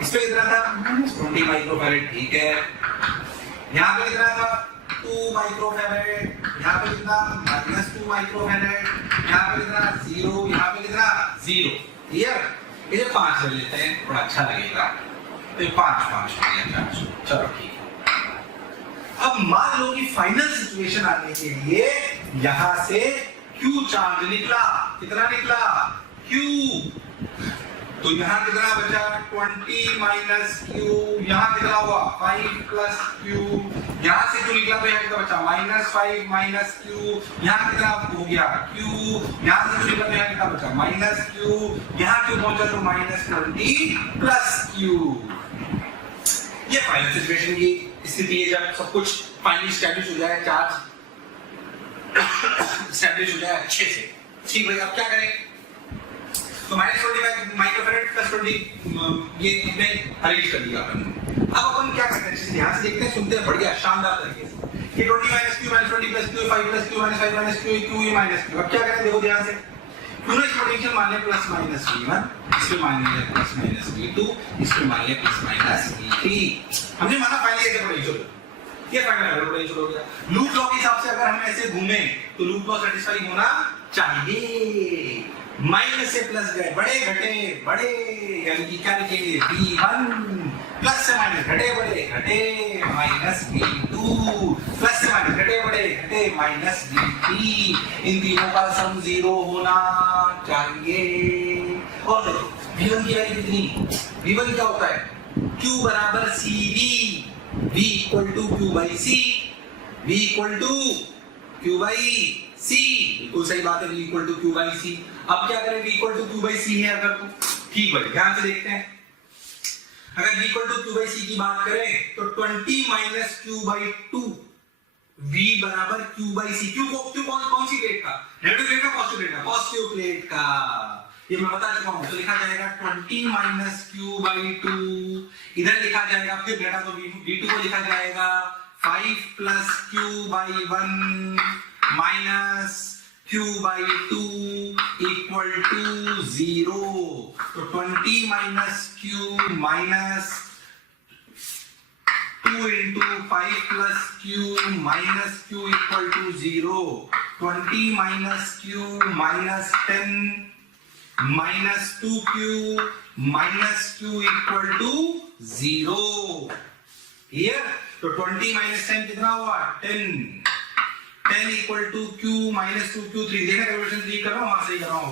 इस पे कितना था? -20 माइक्रोफैरड, ठीक है। यहाँ पे कितना था? 2 माइक्रोफैरड, यहाँ पे कितना? -2 माइक्रोफैरड, यहाँ पे कितना? 0, यहाँ पे कितना? 0, क्लियर। इसे 5 ले लेते हैं, थोड़ा अच्छा लगेगा, तो 5 हो गया चार्ज, चलो ठीक है। अब मान लो कि फाइनल सिचुएशन आने के लिए यहां से Q चार्ज निकला, कितना निकला? Q, तो यहाँ कितना बचा? 20 माइनस Q, यहाँ कितना हुआ? 5 प्लस Q, यहाँ से जो निकला तो यहाँ कितना बचा? -5 माइनस Q, यहाँ कितना हो गया? Q, यहाँ से जो निकला तो यहाँ कितना बचा? -Q, यहाँ Q पहुंचा तो -20 प्लस Q। ये फाइनल सिचुएशन की स्थिति है, जब सब कुछ फाइनली स्टैब्लिश हो जाए, चार्ज स्टैब्लिश हो जाए अच्छे से। ठीक भाई, अब क्या करें? तो -20 माइक्रोफैरड प्लस 20 ये हमने अरेंज कर दिया अपन। अब अपन क्या करते हैं? ध्यान से देखते हैं, सुनते हैं, बढ़िया शानदार तरीके से। कि 20 minus Q minus 20 plus Q 5 plus Q minus 5 minus Q Q ये माइनस Q। अब क्या करें? देखो ध्यान से, Q ने पोटेंशियल मान लिया प्लस माइनस V1, इसमें मान लिया प्लस माइनस V2, इसमें मान लिया प्लस माइनस V3। हमने माना फाइनली ऐसे पोटेंशियल, ये फाइनल पोटेंशियल हो गया। लूप लॉ के हिसाब से अगर हम ऐसे घूमे तो लूप लॉ सेटिस्फाई होना चाहिए। माइनस से प्लस गए, बड़े घटे बड़े, यानी कि क्या लिखेंगे? V1 प्लस से माइनस घटे बड़े घटे, माइनस V2 प्लस से माइनस घटे बड़े घटे, माइनस V3। इन तीनों का सम 0 होना चाहिए। और देखो V1 की वैल्यू कितनी? V1 क्या होता है? Q बराबर CV, V equal to Q by C, V equal to Q by C, बिल्कुल सही बात है, V equal to Q by C। अब क्या करें? V equal to Q by C है अगर, तो ठीक भाई ध्यान से देखते हैं। अगर V equal to Q by C की बात करें तो 20 माइनस Q बाई 2, V बराबर Q बाई C। Q कौन सी प्लेट का? नेगेटिव प्लेट का, पॉजिटिव प्लेट का? पॉजिटिव प्लेट का। ये मैं बता चुका हूं। तो लिखा जाएगा 20 माइनस Q बाई 2, इधर लिखा जाएगा, फिर बेटा तो V2 को लिखा जाएगा 5 plus Q by 1 minus Q by 2 equal to 0। तो 20 minus Q minus 2 into 5 plus Q minus Q equal to 0। 20 minus Q minus 10 minus 2Q minus Q equal to 0। Clear? तो 20 माइनस 10 कितना हुआ? 10 equal to Q minus 2Q3। देखना calculation ठीक कर रहा हूं, वहां से ही कर रहा हूं,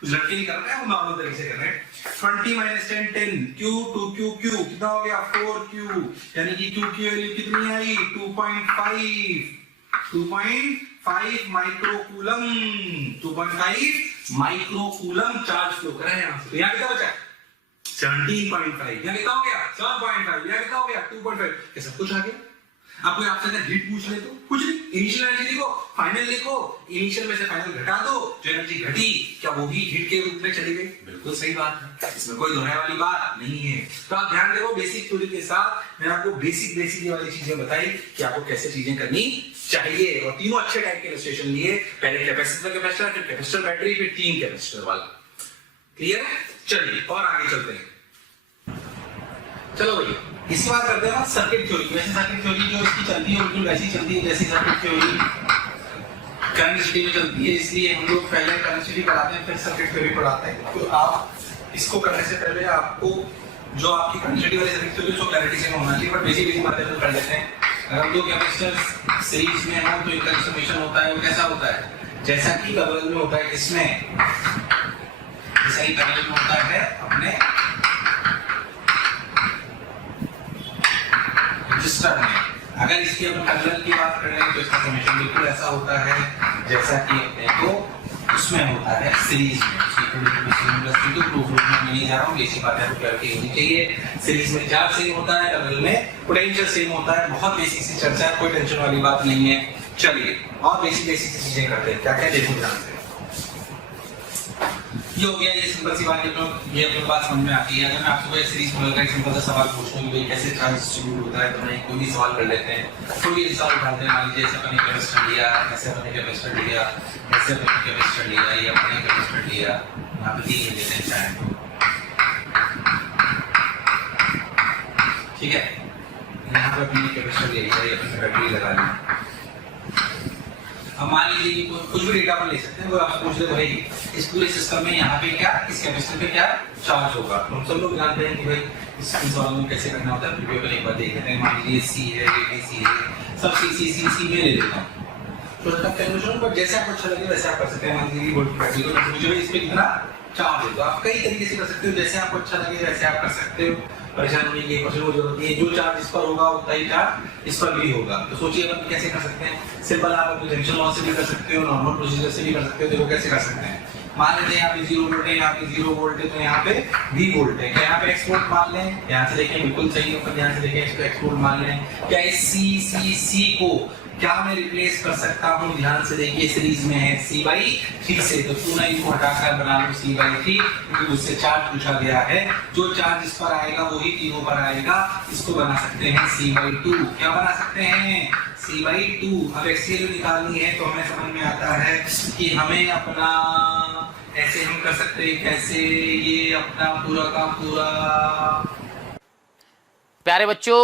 कुछ लड़के नहीं कर रहा है, वो नॉर्मल तरीके से कर रहे हैं। 20 माइनस 10 10, Q 2Q Q कितना हो गया? 4Q, यानी कि Q की वैल्यू कितनी आई? 2.5 माइक्रोकूलम, 2.5 माइक्रोकूलम चार्ज फ्लो कर रहा है यहां से। तो यहां कितना बचा? 17.5। यहां कितना हो गया? 7.5। यहां कितना हो गया? 2.5। ये सब कुछ आ गया। अब कोई आपसे अगर हीट पूछ ले तो कुछ नहीं, इनिशियल एनर्जी लिखो, फाइनल लिखो, इनिशियल में से फाइनल घटा दो, जो एनर्जी घटी क्या वो भी हीट के रूप में चली गई। बिल्कुल सही बात है, इसमें कोई दोहराने वाली बात नहीं है। तो आप ध्यान देखो, बेसिक थ्योरी के साथ मैंने आपको बेसिक ये वाली चीजें बताई कि आपको कैसे चीजें करनी चाहिए। और तीनों अच्छे टाइप के इलस्ट्रेशन लिए, पहले कैपेसिटर कैपेसिटर, फिर कैपेसिटर बैटरी, फिर 3 कैपेसिटर वाला। क्लियर है? चलिए और आगे चलते हैं। चलो भैया, इसके बाद करते हैं सर्किट थ्योरी। वैसे सर्किट थ्योरी जो इसकी चलती है बिल्कुल वैसी चलती है जैसी सर्किट थ्योरी करंट सिटी में चलती है, इसलिए हम लोग पहले करंट सिटी पढ़ाते हैं फिर सर्किट थ्योरी पढ़ाते हैं। तो आप इसको करने से पहले आपको जो आपकी करंट सिटी वाली सर्किट थ्योरी उसको क्लैरिटी से होना चाहिए, बट बेसिक बातें तो कर लेते हैं। अगर हम दो कैपेसिटर सीरीज में हो तो इनका समेशन होता है वो कैसा होता है? जैसा कि पैरेलल में होता है, इसमें जैसा ही पैरेलल में होता है अपने रजिस्टर में। अगर इसकी अपन पैरेलल की बात करें तो इसका समेशन बिल्कुल ऐसा होता है जैसा कि अपने को उसमें होता है सीरीज में। तो प्रूफ में नहीं जा रहा हूँ, बेसिक बातें आपको क्लियर होनी चाहिए। सीरीज में चार्ज सेम होता है, पैरेलल में पोटेंशियल सेम होता है। बहुत बेसिक सी चर्चा है, कोई टेंशन वाली बात नहीं है। चलिए और बेसिक सी चीजें करते हैं। क्या क्या देखो ध्यान से। ये हो गया, ये सिंपल सी बात, ये अपने बात समझ में आती है। अगर मैं आपसे सीरीज मॉडल का एक सिंपल सा सवाल पूछूं कि भाई कैसे चार्ज डिस्ट्रीब्यूट होता है, तो मैं कोई भी सवाल कर लेते हैं। कोई भी सवाल उठाते हैं, मान लीजिए जैसे अपने कैपेसिटर लिया, ऐसे अपने कैपेसिटर लिया, ऐसे अपने कैपेसिटर लिया, ये अपने कैपेसिटर लिया, यहाँ पे 3 लेते हैं चाहे, ठीक है। यहाँ पे अपनी कैपेसिटर ले लिया, ये अपनी बैटरी लगा ली। अब मान लीजिए कुछ भी डेटा अपन ले सकते हैं, वो आप पूछ ले भाई इस पूरे सिस्टम में यहाँ पे क्या, इस कैपेसिटर पे क्या चार्ज होगा। तो हम सब लोग जानते हैं कि भाई इस सवाल में कैसे करना होता है। वीडियो को एक बार देख लेते हैं। मान लीजिए सी है, ये भी सी है, सब सी में ले लेता हूँ। तो तब कैलकुलेशन पर जैसे आपको अच्छा लगे वैसे आप कर सकते हैं। मान लीजिए वोल्ट बैटरी को मुझे इस पे कितना चार्ज है, तो आप कई तरीके से कर सकते हो, जैसे आपको अच्छा लगे वैसे आप कर सकते हो। परेशान होने की कोई जरूरत नहीं है, जो चार्ज इस पर होगा उतना ही चार्ज इस पर भी होगा। तो सोचिए अपन कैसे कर सकते हैं। सिंपल आप अपने जंक्शन लॉ से भी कर सकते हो, नॉर्मल प्रोसीजर से भी कर सकते हो। देखो कैसे कर सकते हैं। मान लेते हैं यहाँ पे 0 वोल्ट है, यहाँ पे 0 वोल्ट है, तो यहाँ पे V वोल्ट है। क्या यहाँ पे एक्स वोल्ट मान लें, यहाँ से देखें बिल्कुल सही है, यहाँ से देखें इसको एक्स वोल्ट मान लें। क्या इस C को क्या मैं रिप्लेस कर सकता हूँ, ध्यान से देखिए, सीरीज में है C/3 से, तो क्यों ना इनको हटाकर बना लो C/3, क्योंकि उससे चार्ज पूछा गया है। जो चार्ज इस पर आएगा वही तीनों पर आएगा। इसको बना सकते हैं C/2। क्या बना सकते हैं? C/2। अब एक्सएल निकालनी है तो हमें समझ में आता है कि हमें अपना ऐसे हम कर सकते हैं, कैसे, ये अपना पूरा का पूरा। प्यारे बच्चों,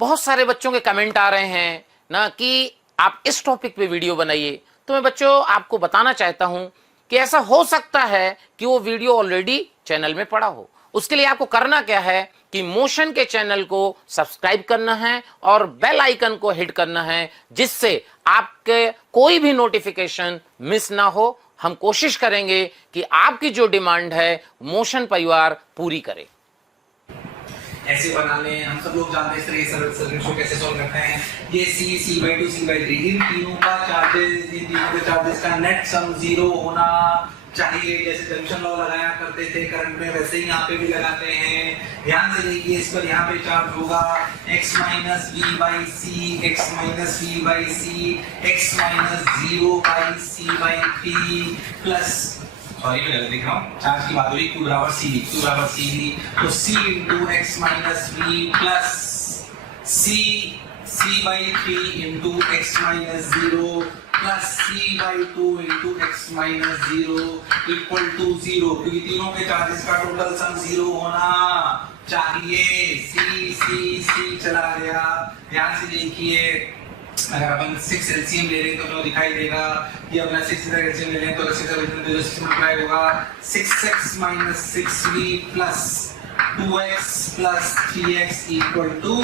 बहुत सारे बच्चों के कमेंट आ रहे हैं ना कि आप इस टॉपिक पे वीडियो बनाइए। तो मैं बच्चों आपको बताना चाहता हूं कि ऐसा हो सकता है कि वो वीडियो ऑलरेडी चैनल में पड़ा हो। उसके लिए आपको करना क्या है कि मोशन के चैनल को सब्सक्राइब करना है और बेल आइकन को हिट करना है, जिससे आपके कोई भी नोटिफिकेशन मिस ना हो। हम कोशिश करेंगे कि आपकी जो डिमांड है मोशन परिवार पूरी करे। ऐसे बना लें। हम सब लोग जानते हैं इस तरह के सर्किट को कैसे सॉल्व करते हैं। ये C/2 C/3 इन तीनों का चार्जेस, इन तीनों के चार्जेस का नेट सम 0 होना चाहिए। जैसे जंक्शन लॉ लगाया करते थे करंट में, वैसे ही यहाँ पे भी लगाते हैं। ध्यान से देखिए, इस पर यहाँ पे चार्ज होगा x - V/C, x - V/C, x - 0/C/3 plus, sorry मैं गलत लिख रहा हूँ, चार्ज की बात हो रही, Q बराबर CV, तो C into x minus V plus C/3 into x minus 0 plus C/2 into x minus 0 equal to 0, क्योंकि तीनों के चार्जेस का टोटल सम 0 होना चाहिए। C चला गया। ध्यान से देखिए, अगर अपन 6 एलसीएम ले रहे हैं तो हमें दिखाई देगा कि अपना 6 इधर एलसीएम ले लें तो 6 मल्टीप्लाई होगा 6x minus 6v plus 2x plus 3x equal to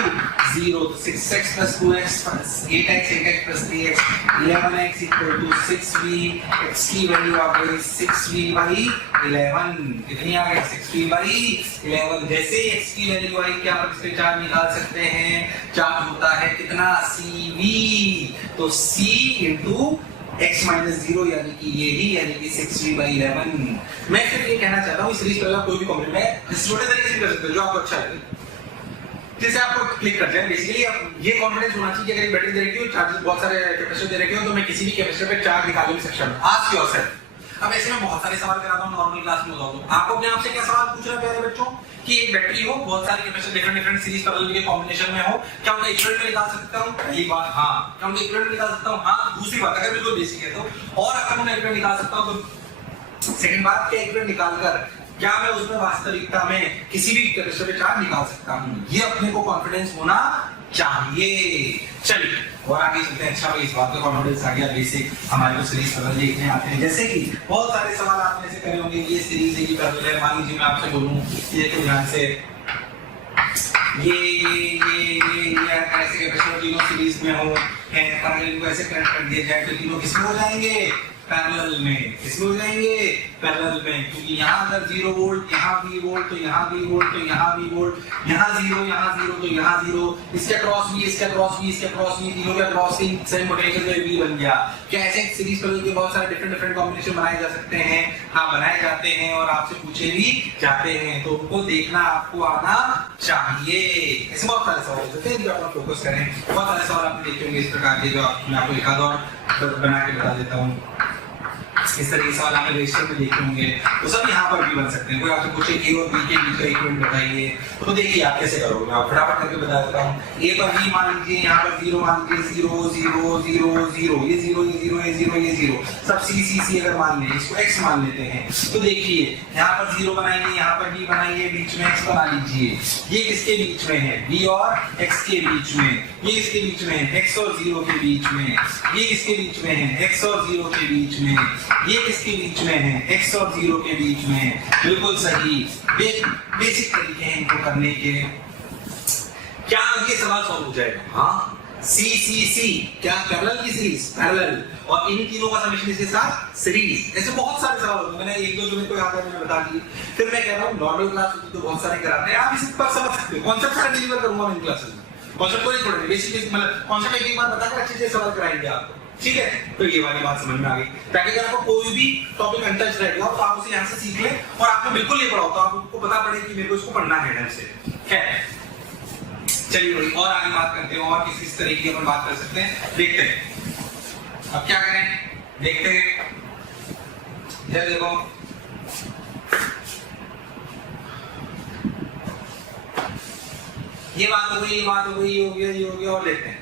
0। 6x plus 2x plus 8x plus 3x 11x equal to 6v। x की वैल्यू आ गई 6v/11। कितनी आ गई? 6v/11। जैसे ही x की वैल्यू आई, क्या आप इससे चार्ज निकाल सकते हैं? चार्ज होता है कितना? CV। तो C into x minus 0 यानी कि ये ही, यानी कि 6v/11। मैं सिर्फ ये कहना चाहता हूँ, इस सीरीज पर कोई भी कमेंट में छोटे तरीके से कर सकते हो जो आपको अच्छा लगे, जिससे आपको क्लिक कर जाए। बेसिकली अब ये कॉन्फिडेंस होना चाहिए कि अगर बैटरी दे रखी हो, चार्जेस बहुत सारे कैपेसिटर दे रखे हो, तो मैं किसी भी कैपेसिटर पे चार्ज निकालने में सक्षम हूं। Ask yourself. अब ऐसे में बहुत सारे सवाल कराता हूँ नॉर्मल क्लास में होता हूँ। आपको अपने आप से क्या सवाल पूछना है प्यारे बच्चों कि एक बैटरी हो, बहुत सारे कैपेसिटर डिफरेंट सीरीज पैरेलल के कॉम्बिनेशन में हो, क्या उनका इक्विवेलेंट निकाल सकता हूँ? पहली बात हाँ। क्या उनका इक्विवेलेंट निकाल सकता हूँ? हाँ। दूसरी बात, अगर बिल्कुल बेसिक है तो, और अगर उनका इक्विवेलेंट निकाल सकता हूँ तो सेकंड बात, क्या इक्विवेलेंट निकालकर क्या मैं उसमें वास्तविकता में किसी भी कैपेसिटर पे चार्ज निकाल सकता हूँ? ये अपने को कॉन्फिडेंस होना चाहिए। चलिए और आगे चलते हैं। अच्छा भाई, इस बात का कॉन्फिडेंस आ गया, बेसिक हमारे को सीरीज पैरेलल देखने आते हैं। जैसे कि बहुत सारे सवाल आपने से करे होंगे, ये सीरीज है, ये पैरेलल है। मान लीजिए मैं आपसे बोलूं, ये तो ध्यान से, ये ऐसे कैपेसिटर तीनों सीरीज में हो है, पैरेलल को ऐसे कनेक्ट कर दिया जाए तो तीनों किसमें हो जाएंगे? पैरेलल में। किसमें हो जाएंगे? पैरेलल में। क्योंकि यहाँ अगर 0 वोल्ट, यहाँ V वोल्ट, तो यहाँ V वोल्ट, तो यहाँ V वोल्ट, यहाँ 0, यहाँ 0, तो यहाँ 0, इसके क्रॉस V, इसके क्रॉस V, इसके क्रॉस V, तीनों के क्रॉस की सेम पोटेंशियल में V बन गया। क्या ऐसे सीरीज पैरेलल के बहुत सारे डिफरेंट कॉम्बिनेशन बनाए जा सकते हैं? हाँ, बनाए जाते हैं और आपसे पूछे भी जाते हैं, तो उनको देखना आपको आना चाहिए। ऐसे बहुत सारे सवाल होते हैं जो आप फोकस करें। बहुत सारे सवाल आपने देखे होंगे इस प्रकार के, जो मैं आपको एक आध और बना के बता देता हूँ। इस तरह के सवाल आपने रजिस्टर में देखे होंगे, तो सब यहाँ पर भी बन सकते हैं। कोई आपसे पूछे ए और बी के बीच का इक्वेशन बताइए, तो देखिए आप कैसे करोगे। मैं फटाफट करके बता देता हूँ। ए पर बी मान लीजिए, यहाँ पर 0 मान लीजिए, 0 0 0 0, ये 0 ये 0 ये 0 ये 0, सब सी अगर मान लें, इसको x मान लेते हैं, तो देखिए यहाँ पर 0 बनाइए, यहाँ पर b बनाइए, बीच में x बना लीजिए। ये किसके बीच में है? b और x के बीच में। ये किसके बीच में है? x और 0 के बीच में। ये किसके बीच में है? x और 0 के बीच में। ये किसके बीच में है? x और 0 के बीच में। बिल्कुल सही। बेसिक तरीके हैं इनको करने के। क्या ये सवाल सॉल्व हो जाएगा? हाँ, C क्या पैरेलल की सीरीज? पैरेलल। और इन तीनों का समेशन इसके साथ सीरीज। ऐसे बहुत सारे सवाल होते हैं। मैंने एक दो जो मेरे को याद है मैंने बता दिए। फिर मैं कह रहा हूँ नॉर्मल क्लास होती तो बहुत सारे कराते हैं, आप इस पर समझ सकते हो। कॉन्सेप्ट सारा डिलीवर करूंगा मैं इन क्लासेस में। कॉन्सेप्ट को नहीं छोड़ेंगे, बेसिक मतलब कॉन्सेप्ट एक बार बताकर अच्छे से सवाल कराएंगे आपको, ठीक है? तो ये वाली बात समझ में आ गई। ताकि अगर आपको कोई भी टॉपिक अनटच रह गया तो आप उसे यहाँ से सीख लें, और आपको बिल्कुल नहीं पढ़ा होता, आपको पता पड़े कि मेरे को इसको पढ़ना है ढंग से। खैर चलिए भाई, और आगे बात करते हैं, और किस तरीके की अपन बात कर सकते हैं, देखते हैं। अब क्या करें, देखते हैं। ये देखो, ये बात हो गई, ये बात हो गई, ये हो गया, ये हो गया, और देखते हैं।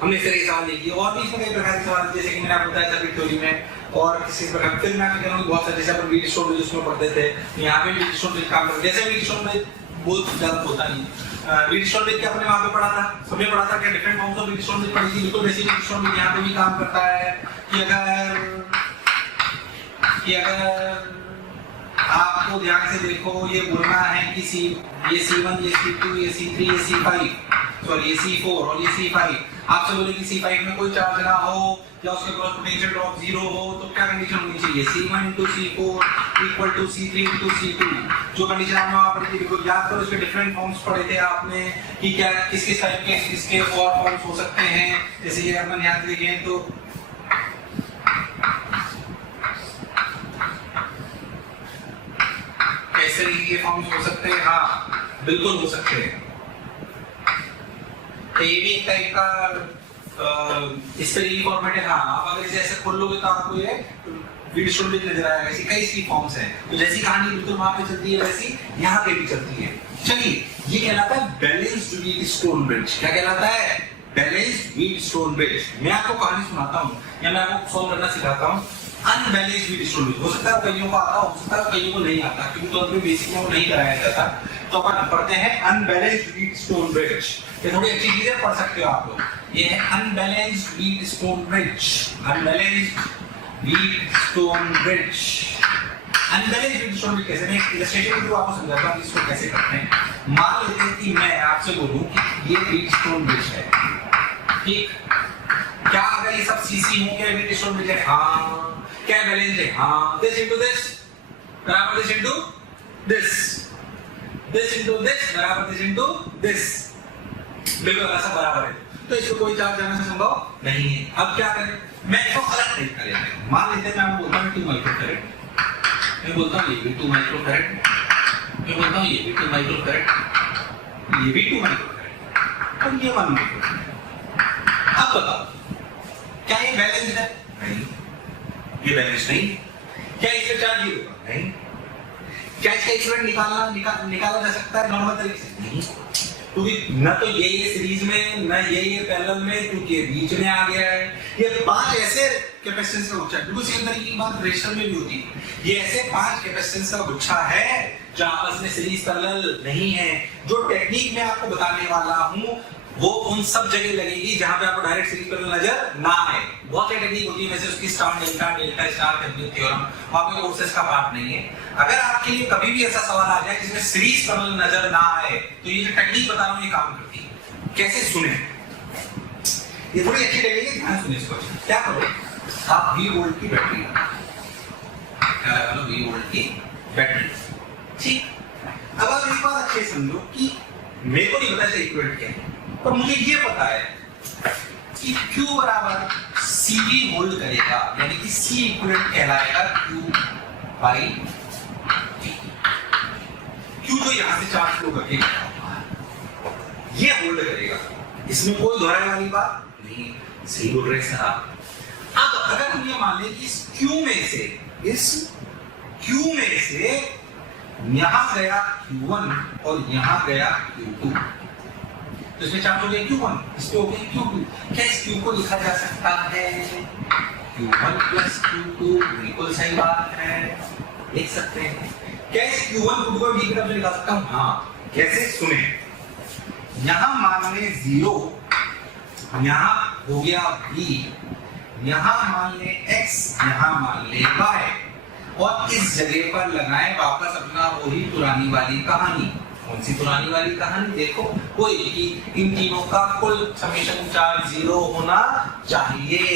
हमने इस तरह के सवाल देखिए, और भी इसमें कई प्रकार के सवाल, जैसे कि मैंने आपको बताया था थ्योरी में, और किसी प्रकार फिर मैं कह रहा हूँ बहुत सारे, जैसे अपन वीट स्टोन जिसमें पढ़ते थे, यहाँ पे वीट स्टोन काम करते, जैसे वीट स्टोन में बहुत ज्यादा होता नहीं। वीट स्टोन क्या अपने वहां पे पढ़ा था, सबने पढ़ा था क्या? Different forms of wheat stone पढ़ी थी। बिल्कुल वैसे वीट स्टोन यहाँ पे भी काम करता है कि अगर आपको ध्यान से देखो, ये बोलना है कि ये C1, ये C2, ये C3, ये C5, सॉरी ये C4 और ये C5। आपसे बोले कि C5 में कोई चार्ज ना हो या उसके क्रॉस पोटेंशियल ड्रॉप 0 हो, तो क्या कंडीशन होनी चाहिए? C1 × C4 = C3 × C2। जो कंडीशन आपने वहां पर थी, बिल्कुल याद करो। इसके डिफरेंट फॉर्म्स पढ़े थे आपने कि क्या किस किस टाइप के इसके और फॉर्म्स हो सकते हैं। जैसे ये अपन याद देखें तो कैसे ये फॉर्म्स हो सकते हैं? हाँ बिल्कुल हो सकते हैं। तो ये भी एक टाइप का इस तरह की फॉर्मेट है। हाँ, आप अगर इसे ऐसे खोल लोगे तो आपको ये वीट स्टोन ब्रिज नजर आएगा। ऐसी कई इसकी फॉर्म्स हैं, तो जैसी कहानी बिल्कुल वहां पे चलती है वैसी यहाँ पे भी चलती है। चलिए, ये कहलाता है बैलेंस्ड वीट स्टोन ब्रिज। क्या कहलाता है? Balanced wheat stone bridge. मैं आपको कहानी सुनाता हूँ या मैं आपको सॉल्व करना सिखाता हूँ। अनबैलेंस्ड वीट स्टोन ब्रिज हो सकता है कईयों को आता, हो सकता है कईयों को नहीं आता, क्योंकि तो अपने बेसिक में वो नहीं कराया जाता। तो अपन पढ़ते हैं अनबैलेंस्ड वीट स्टोन ब्रिज। ये थोड़ी अच्छी चीजें पढ़ सकते हो आप लोग। ये है unbalanced wheat stone bridge. Unbalanced wheat stone bridge. Unbalanced wheat stone bridge कैसे? मैं इलस्ट्रेशन के थ्रू आपको समझाता हूं इसको कैसे करते हैं। मान लेते हैं कि मैं आपसे बोलूं कि ये वीट स्टोन ब्रिज है, ठीक? क्या अगर ये सब सीसी हो क्या वीट स्टोन ब्रिज है? हाँ। क्या बैलेंस है? हाँ। दिस इनटू दिस बराबर this into this, this into this बराबर दिस इनटू दिस, बिल्कुल ऐसा बराबर है। तो इसको कोई चार्ज जाने से संभव नहीं है। अब क्या करें? मैं इसको अलग तरीका लेते हैं। मान लेते हैं मैं बोलता हूँ 2 माइक्रोफैरड, मैं बोलता हूँ ये भी 2 माइक्रोफैरड, मैं बोलता हूँ ये भी 2 माइक्रोफैरड, ये भी 2 माइक्रोफैरड और ये 1 माइक्रोफैरड। अब बताओ क्या ये बैलेंस्ड है? नहीं, ये बैलेंस नहीं। क्या इसका चार्ज 0 होगा? नहीं। क्या इसका इक्विवेलेंट निकाला जा सकता है नॉर्मल तरीके से? नहीं, क्योंकि न तो ये सीरीज में, न ये पैरेलल में, क्योंकि बीच में आ गया है। ये 5 ऐसे कैपेसिटेंस का गुच्छा है। बिल्कुल सेम तरीके की बात रेजिस्टर में भी होती है। ये ऐसे 5 कैपेसिटेंस का गुच्छा है जो आपस में सीरीज पैरेलल नहीं है। जो टेक्निक मैं आपको बताने वाला हूं वो उन सब जगह लगेगी जहां पे आपको डायरेक्ट सीरीज पैरेलल नजर ना आए। बहुत सारी टेक्निक होती है, वैसे उसकी star delta, delta star theorem वहां पे कोर्सेज का पार्ट नहीं है। अगर आपके लिए कभी भी ऐसा सवाल आ जाए जिसमें सीरीज पैरेलल नजर ना आए, तो ये जो टेक्निक बता रहा हूं ये काम करती है। कैसे? सुने, ये थोड़ी अच्छी टेक्निक है, ध्यान सुनिए इसको। क्या करो, आप V वोल्ट की बैटरी लगाओ, V वोल्ट की बैटरी, ठीक? अब आप एक बात अच्छे समझो कि मेरे को नहीं पता इसका इक्विवेलेंट क्या है, पर मुझे ये पता है कि Q बराबर CV होल्ड करेगा, यानी कि C इक्विवेलेंट कहलाएगा Q बाई T। Q जो यहां से चार्ज फ्लो करके ये होल्ड करेगा, इसमें कोई दोहराने वाली बात नहीं। सही बोल रहे हैं साहब। अब अगर हम ये मान लें कि इस Q में से यहां गया Q1 और यहां गया Q2, तो इसमें चार्ज हो गया Q1, इस पे हो गया Q2। क्या इस Q को लिखा जा सकता है Q1 प्लस Q2? बिल्कुल सही बात है, लिख सकते हैं। क्या इस Q1 Q2 को V की तरफ से लिखा सकता हूं? हाँ, कैसे? सुने, यहां मान ले 0, यहां हो गया V, यहां मान ले X, यहां मान ले Y, और इस जगह पर लगाए वापस अपना वही पुरानी वाली कहानी। कौन सी पुरानी वाली कहानी? देखो, कोई कि इन तीनों का कुल समेशन चार्ज 0 होना चाहिए।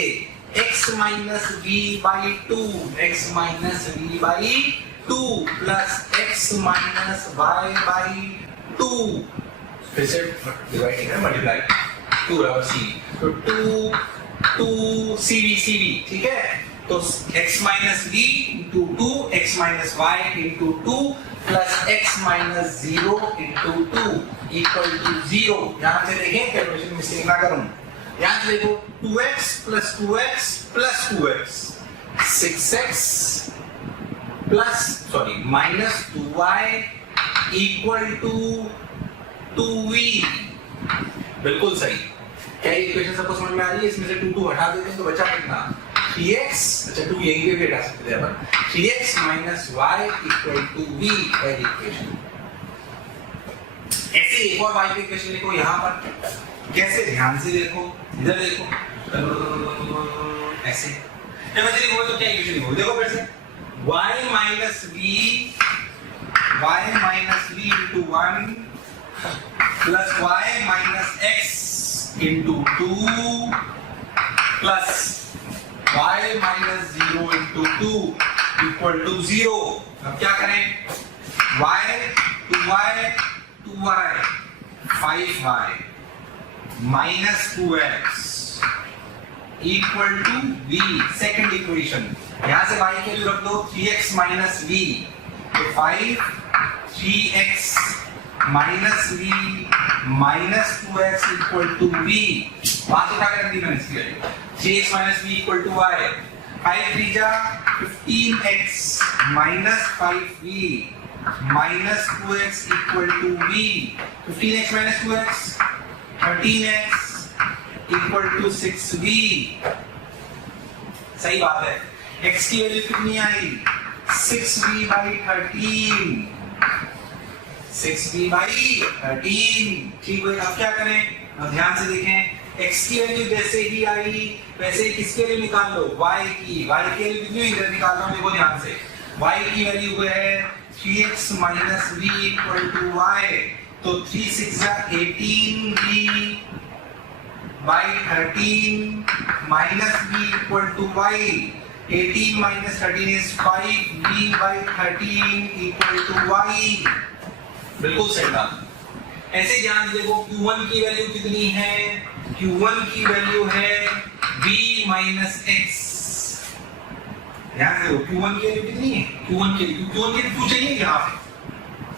x minus v by 2, x minus v by 2 plus x minus y by 2, फिर से डिवाइडिंग है, मल्टीप्लाई 2 बराबर c, तो 2 cv, ठीक है। तो x minus v into 2, x minus y into 2 plus x minus 0 into 2 equal to 0। यहां से देखें, कैलकुलेशन मिस्टेक ना करूं, यहां से देखो 2x plus 2x plus 2x 6x plus minus 2y equal to 2v। बिल्कुल सही। क्या इक्वेशन सबको समझ में आ रही है? इसमें से 2 हटा देते हैं तो बचा कितना? 3x, अच्छा 2 यहीं पे भी हटा सकते थे अपन, 3x minus y equal to v है इक्वेशन। ऐसे एक और y की इक्वेशन लिखो यहां पर, कैसे? ध्यान से देखो, इधर देखो, ऐसे जब ऐसे लिखो तो क्या इक्वेशन लिखो? देखो फिर से, y minus v into 1 plus y minus x into 2 plus y minus 0 into 2 equal to 0। अब क्या करें? y 2y 5y minus 2x equal to v। Second equation, यहां से y के लिए रख दो 3x माइनस v, तो 5 3x minus v minus 2x equal to v। वहां से क्या कर दी मैंने इसके लिए 3x minus v equal to y, 5 3 जा 15x minus 5v minus 2x equal to v। 15x minus 2x 13x equal to 6v। सही बात है। x की वैल्यू कितनी आई? 6v by 13, 6v by 13। ठीक है, अब क्या करें? अब ध्यान से देखें, x की वैल्यू जैसे ही आई वैसे ही किसके लिए निकाल लो? y की। y की वैल्यू कितनी इधर निकाल लो, देखो ध्यान से, y की वैल्यू है 3x minus v equal to y, तो 3 6 18v by 13 minus v equal to y। 18 minus 13 is 5v by 13 equal to y। बिल्कुल सही बात। ऐसे ध्यान से देखो, Q1 की वैल्यू कितनी है? Q1 की वैल्यू है v माइनस x। ध्यान से देखो, Q1 की वैल्यू कितनी है? Q1 की वैल्यू क्यों चाहिए यहाँ पे?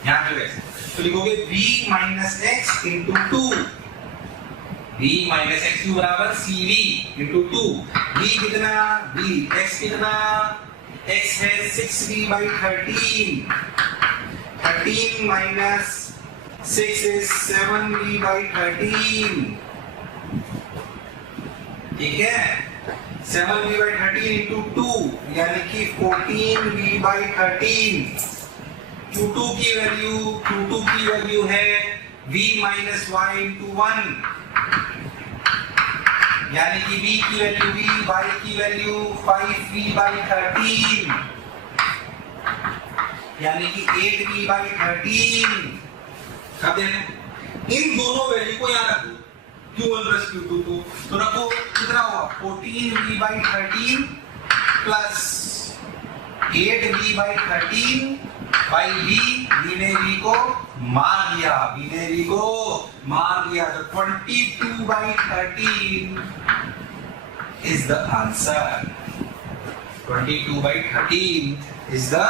यहाँ पे वैसे तो लिखोगे v minus x into 2, v minus x Q बराबर cv इंटू 2। v कितना? v x कितना? x है 6v by 13, 13 minus 6 is 7v by 13। ठीक है, 7v बाई 13 इंटू 2 यानी कि 14v बाई 13। Q2 की वैल्यू है v माइनस y इंटू 1, यानी कि v की वैल्यू v, y की वैल्यू 5v बाई 13, यानी कि 8v बाई 13। अब देखो, इन दोनों वैल्यू को यहाँ रखो, Q1 प्लस Q2 को, तो रखो कितना हुआ? 14v by 13 plus 8v by 13 by v ने v को मार दिया, तो 22 by 13 is the answer। 22 by 13 is the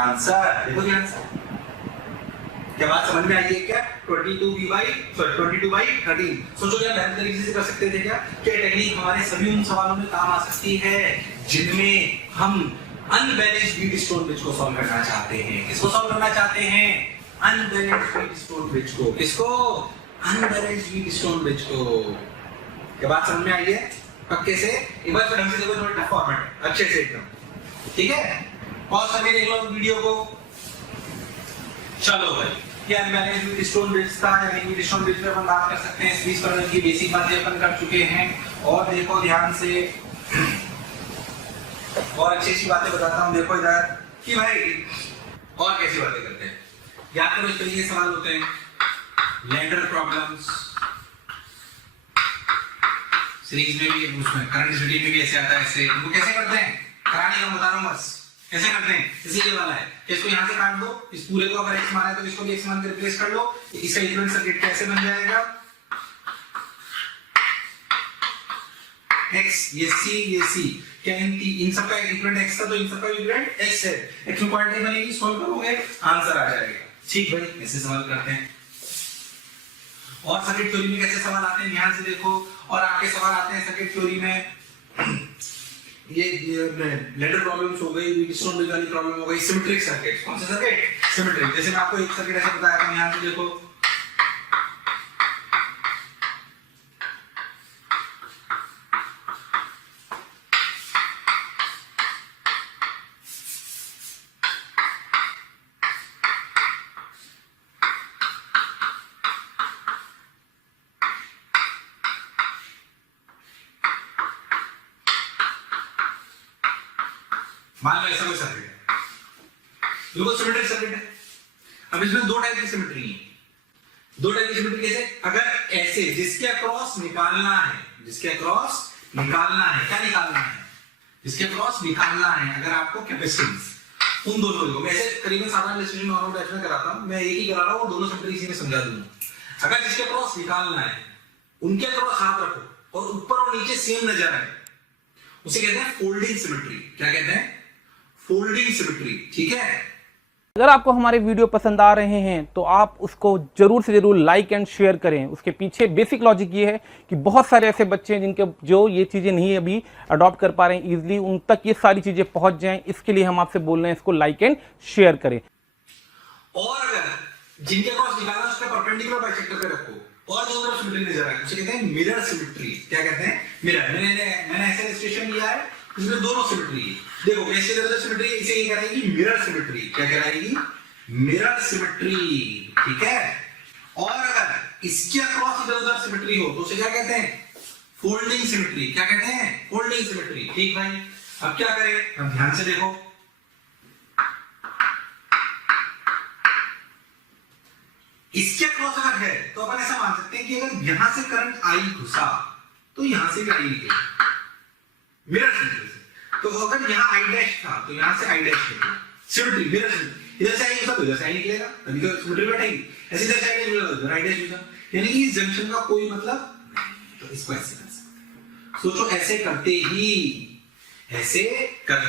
answer। देखो ध्यान से, क्या बात समझ में आई है क्या? 22/13। सोचो क्या बेहतर तरीके से कर सकते थे क्या टेक्निक हमारे सभी उन सवालों में काम आ सकती है जिनमें हम अनबैलेंस्ड वीट स्टोन ब्रिज को सॉल्व करना चाहते हैं। किसको सॉल्व करना चाहते हैं? अनबैलेंस्ड वीट स्टोन ब्रिज को। किसको? अनबैलेंस्ड वीट स्टोन ब्रिज को। क्या बात समझ में आई है पक्के से? एक बार ढंग से देखो, थोड़ा टफ फॉर्मेट है, अच्छे से एकदम, ठीक है? पॉज करके देख लो वीडियो को। चलो भाई, ये अनबैलेंस्ड वीट स्टोन ब्रिज था, यानी वीट स्टोन ब्रिज पे अपन बात कर सकते हैं। सीरीज करने की बेसिक बातें अपन कर चुके हैं, और देखो ध्यान से, और अच्छी बातें बताता हूं। देखो इधर कि भाई और कैसी बातें करते हैं, याद करो इस तरीके के सवाल होते हैं। लैंडर प्रॉब्लम्स सीरीज में भी, उसमें करंट स्टडी में भी ऐसे आता है। ऐसे इनको कैसे करते हैं कराने का बता रहा हूं, बस कैसे करते हैं। जैसे ये वाला है, इसको यहां से काट दो, इस पूरे को अगर x माना है तो इसको भी x मान के रिप्लेस कर लो। इसका इक्विवेलेंट सर्किट कैसे बन जाएगा? x ये c ये c, क्या इन सब का इक्विवेलेंट x था तो इन सब का इक्विवेलेंट x है। x में क्वांटिटी बनेगी, सॉल्व करोगे आंसर आ जाएगा। ठीक भाई, ऐसे सवाल करते हैं। और सर्किट थ्योरी में कैसे सवाल आते हैं ध्यान से देखो। और आपके सवाल आते हैं सर्किट थ्योरी में, ये लैडर प्रॉब्लम्स हो गई, वीट स्टोन ब्रिज वाली प्रॉब्लम हो गई, सिमेट्रिक सर्किट। कौन से सर्किट? सिमेट्रिक। जैसे मैं आपको एक सर्किट ऐसे बताया था, यहां से देखो, मान लो ऐसा कोई सर्किट है, बिल्कुल सिमेट्रिक सर्किट है। अब इसमें दो टाइप की सिमेट्री है। दो टाइप की सिमेट्री कैसे? अगर ऐसे जिसके अक्रॉस निकालना है, जिसके अक्रॉस निकालना है, क्या निकालना है? जिसके अक्रॉस निकालना है अगर आपको कैपेसिटेंस, उन दोनों को मैं ऐसे करीबन साधारण इलस्ट्रेशन नॉर्मल बैच में कराता हूं, मैं एक ही करा रहा हूं, दोनों सिमेट्री इसी में समझा दूंगा। अगर जिसके अक्रॉस निकालना है उनके अक्रॉस हाथ रखो और ऊपर और नीचे सेम नजर आए, उसे कहते हैं फोल्डिंग सिमेट्री। क्या कहते हैं? फोल्डिंग सिमेट्री, ठीक है? अगर आपको हमारे वीडियो पसंद आ रहे हैं तो आप उसको जरूर से जरूर लाइक एंड शेयर करें। उसके पीछे बेसिक लॉजिक ये है कि बहुत सारे ऐसे बच्चे हैं जिनके जो ये चीज़ें नहीं अभी अडॉप्ट कर पा रहे हैं इजीली, उन तक ये सारी चीज़ें पहुंच जाएं। इसके लिए हम आपसे बोल रहे हैं इसको लाइक एंड शेयर करें। और अगर जिनके पास निकालना उसका परपेंडिकुलर बाइसेक्टर पे रखो और दोनों तरफ सिमेट्री नजर आए, उसे कहते हैं मिरर सिमेट्री। क्या कहते हैं? मिरर। मैंने ऐसे इलस्ट्रेशन लिया है इसमें दोनों सिमेट्री है। देखो कैसे इधर सिमेट्री, इसे ये कहलाएगी मिरर सिमेट्री। क्या कहलाएगी? मिरर सिमेट्री, ठीक है? और अगर इसके अक्रॉस इधर उधर सिमेट्री हो तो उसे क्या कहते हैं? Folding symmetry. क्या कहते हैं? Folding symmetry. ठीक भाई, अब क्या करें? अब ध्यान से देखो, इसके अक्रॉस अगर है तो अपन ऐसा मान सकते हैं कि अगर यहां से करंट आई घुसा तो यहां से भी आई निकलेगी, मिरर सिमेट्री से। तो अगर यहां आई डैश था तो यहां से आई डैश निकलेगा, सिमेट्री, मिरर सिमेट्री। इधर से आई घुसा तो इधर से आई निकलेगा, तभी तो सिमेट्री बैठेगी। ऐसे इधर से आई निकलेगा तो इधर आई डैश घुसा, यानी कि इस जंक्शन का कोई मतलब नहीं। तो इसको ऐसे कर सकते हैं। सोचो ऐसे करते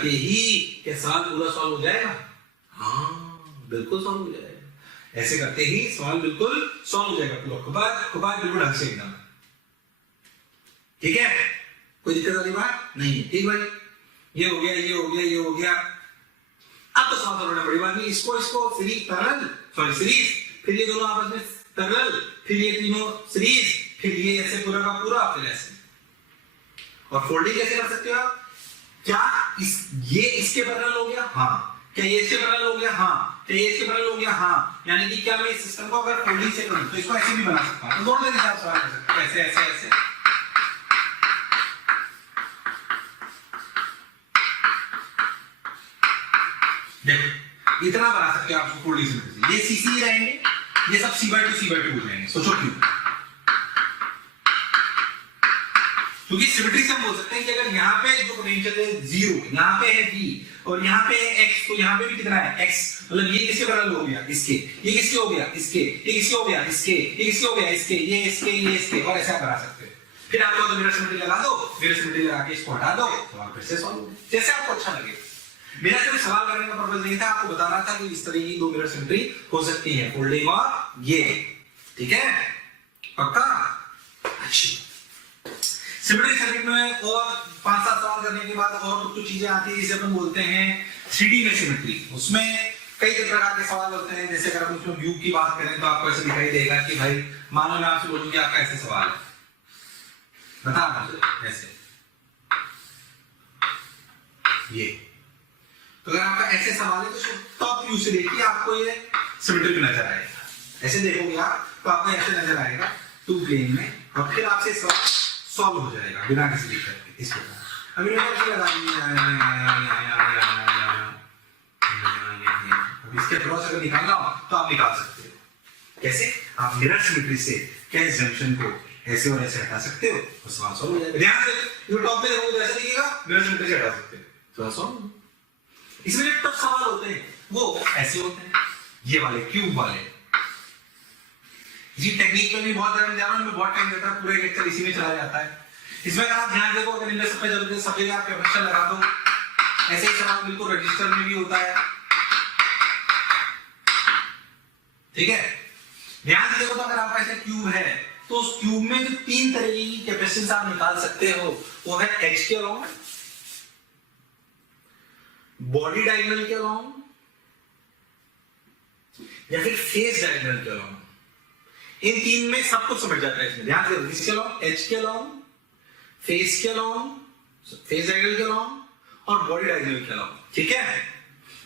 ही क्या सवाल पूरा सॉल्व हो जाएगा? हाँ बिल्कुल सॉल्व हो जाएगा। ऐसे करते ही सवाल बिल्कुल सॉल्व हो जाएगा पूरा, खुबार बिल्कुल ढंग से एकदम, ठीक है? कोई दिक्कत वाली बात नहीं है। ठीक भाई, ये हो गया, ये हो गया, ये हो गया। अब तो सॉल्व करना बड़ी बात नहीं। इसको सीरीज, फिर ये दोनों आपस में पैरेलल, फिर ये तीनों सीरीज, फिर ये ऐसे पूरा का पूरा, फिर ऐसे। और फोल्डिंग कैसे कर सकते हो आप? क्या ये इसके पैरेलल हो गया? हाँ। क्या ये इसके पैरेलल हो गया? हाँ। क्या ये इसके पैरेलल हो गया? हाँ। यानी कि क्या मैं इस सिस्टम को अगर फोल्डिंग से करूं तो इसको ऐसे भी बना सकता हूं। दोनों तरीके से आप सवाल कर सकते हैं, ऐसे ऐसे ऐसे। देखो इतना बना सकते हो आप फोल्डिंग से। ये सीसी रहेंगे, ये सब C/2 हो जाएंगे। सोचो क्यों? क्योंकि सिमेट्री से हम बोल सकते हैं कि अगर यहाँ पे जो पोटेंशियल है 0, यहाँ पे है V और यहाँ पे है X, तो यहाँ पे भी कितना है X, मतलब ये किसके पैरेलल हो गया? इसके। ये किसके हो गया? इसके। ये किसके हो गया? इसके। ये किसके हो गया? इसके। ये इसके, ये इसके, और ऐसा बना सकते हैं। फिर आप तो मिरर सिमेट्री लगा दो, मिरर सिमेट्री लगा के इसको हटा दो, तो आप फिर से सॉल्व हो, जैसे आपको अच्छा लगे। मेरा सिर्फ सवाल करने का पर्पस नहीं था, आपको बताना था कि इस तरह की दो मिरर सिमेट्री हो सकती है, फोल्डिंग और ये। ठीक है, पक्का? अच्छी। सिमेट्रिक सर्किट में और 5-7 सवाल करने के बाद और कुछ चीजें आती है जिसे अपन बोलते हैं 3D में सिमेट्री। उसमें कई प्रकार के सवाल होते हैं। जैसे अगर हम उसमें व्यू की बात करें तो आपको ऐसे दिखाई देगा कि भाई मानो मैं आपसे बोलूं कि आपका ऐसे सवाल है, बता मुझे ऐसे, ये तो अगर आपका ऐसे सवाल है तो टॉप व्यू से देखिए, आपको ये सिमेट्रिक नजर आएगा। ऐसे देखोगे आप तो आपको ऐसे नजर आएगा 2 प्लेन में, और फिर आपसे सवाल सॉल्व हो जाएगा बिना किसी दिक्कत के। इस प्रकार अभी मैंने लगा इसके क्रॉस अगर निकालना हो तो आप निकाल सकते हो। कैसे? आप मिरर सिमेट्री से कैस जंक्शन को ऐसे और ऐसे हटा सकते हो और सवाल सॉल्व हो जाएगा। ध्यान से जो टॉप पे देखोगे ऐसा दिखेगा, मिरर सिमेट्री से हटा सकते हो, सवाल सॉल्व। इसमें जो टफ सवाल होते हैं वो ऐसे होते हैं, ये वाले क्यूब वाले। ये टेक्निक में भी बहुत बहुत टाइम देता है, पूरे लेक्चर इसी में चला जाता है। इसमें अगर आप ध्यान देखो, अगर इनमें सब जगह आप कैपेसिटर लगा दो, ऐसे ही सवाल बिल्कुल रजिस्टर में भी होता है। ठीक है, ध्यान से देखो तो अगर आपका ऐसा क्यूब है तो उस क्यूब में जो 3 तरह की कैपेसिटेंस आप निकाल सकते हो वो है एच के अलोंग, बॉडी डायगोनल के अलोंग, या फिर फेस डायगोनल के अलोंग। इन 3 में सब कुछ समझ जाता है इसमें। ध्यान से किसके अलोंग? एच के अलोंग, फेस के अलोंग, फेस डायगोनल के अलोंग और बॉडी डायगोनल के अलोंग। ठीक है,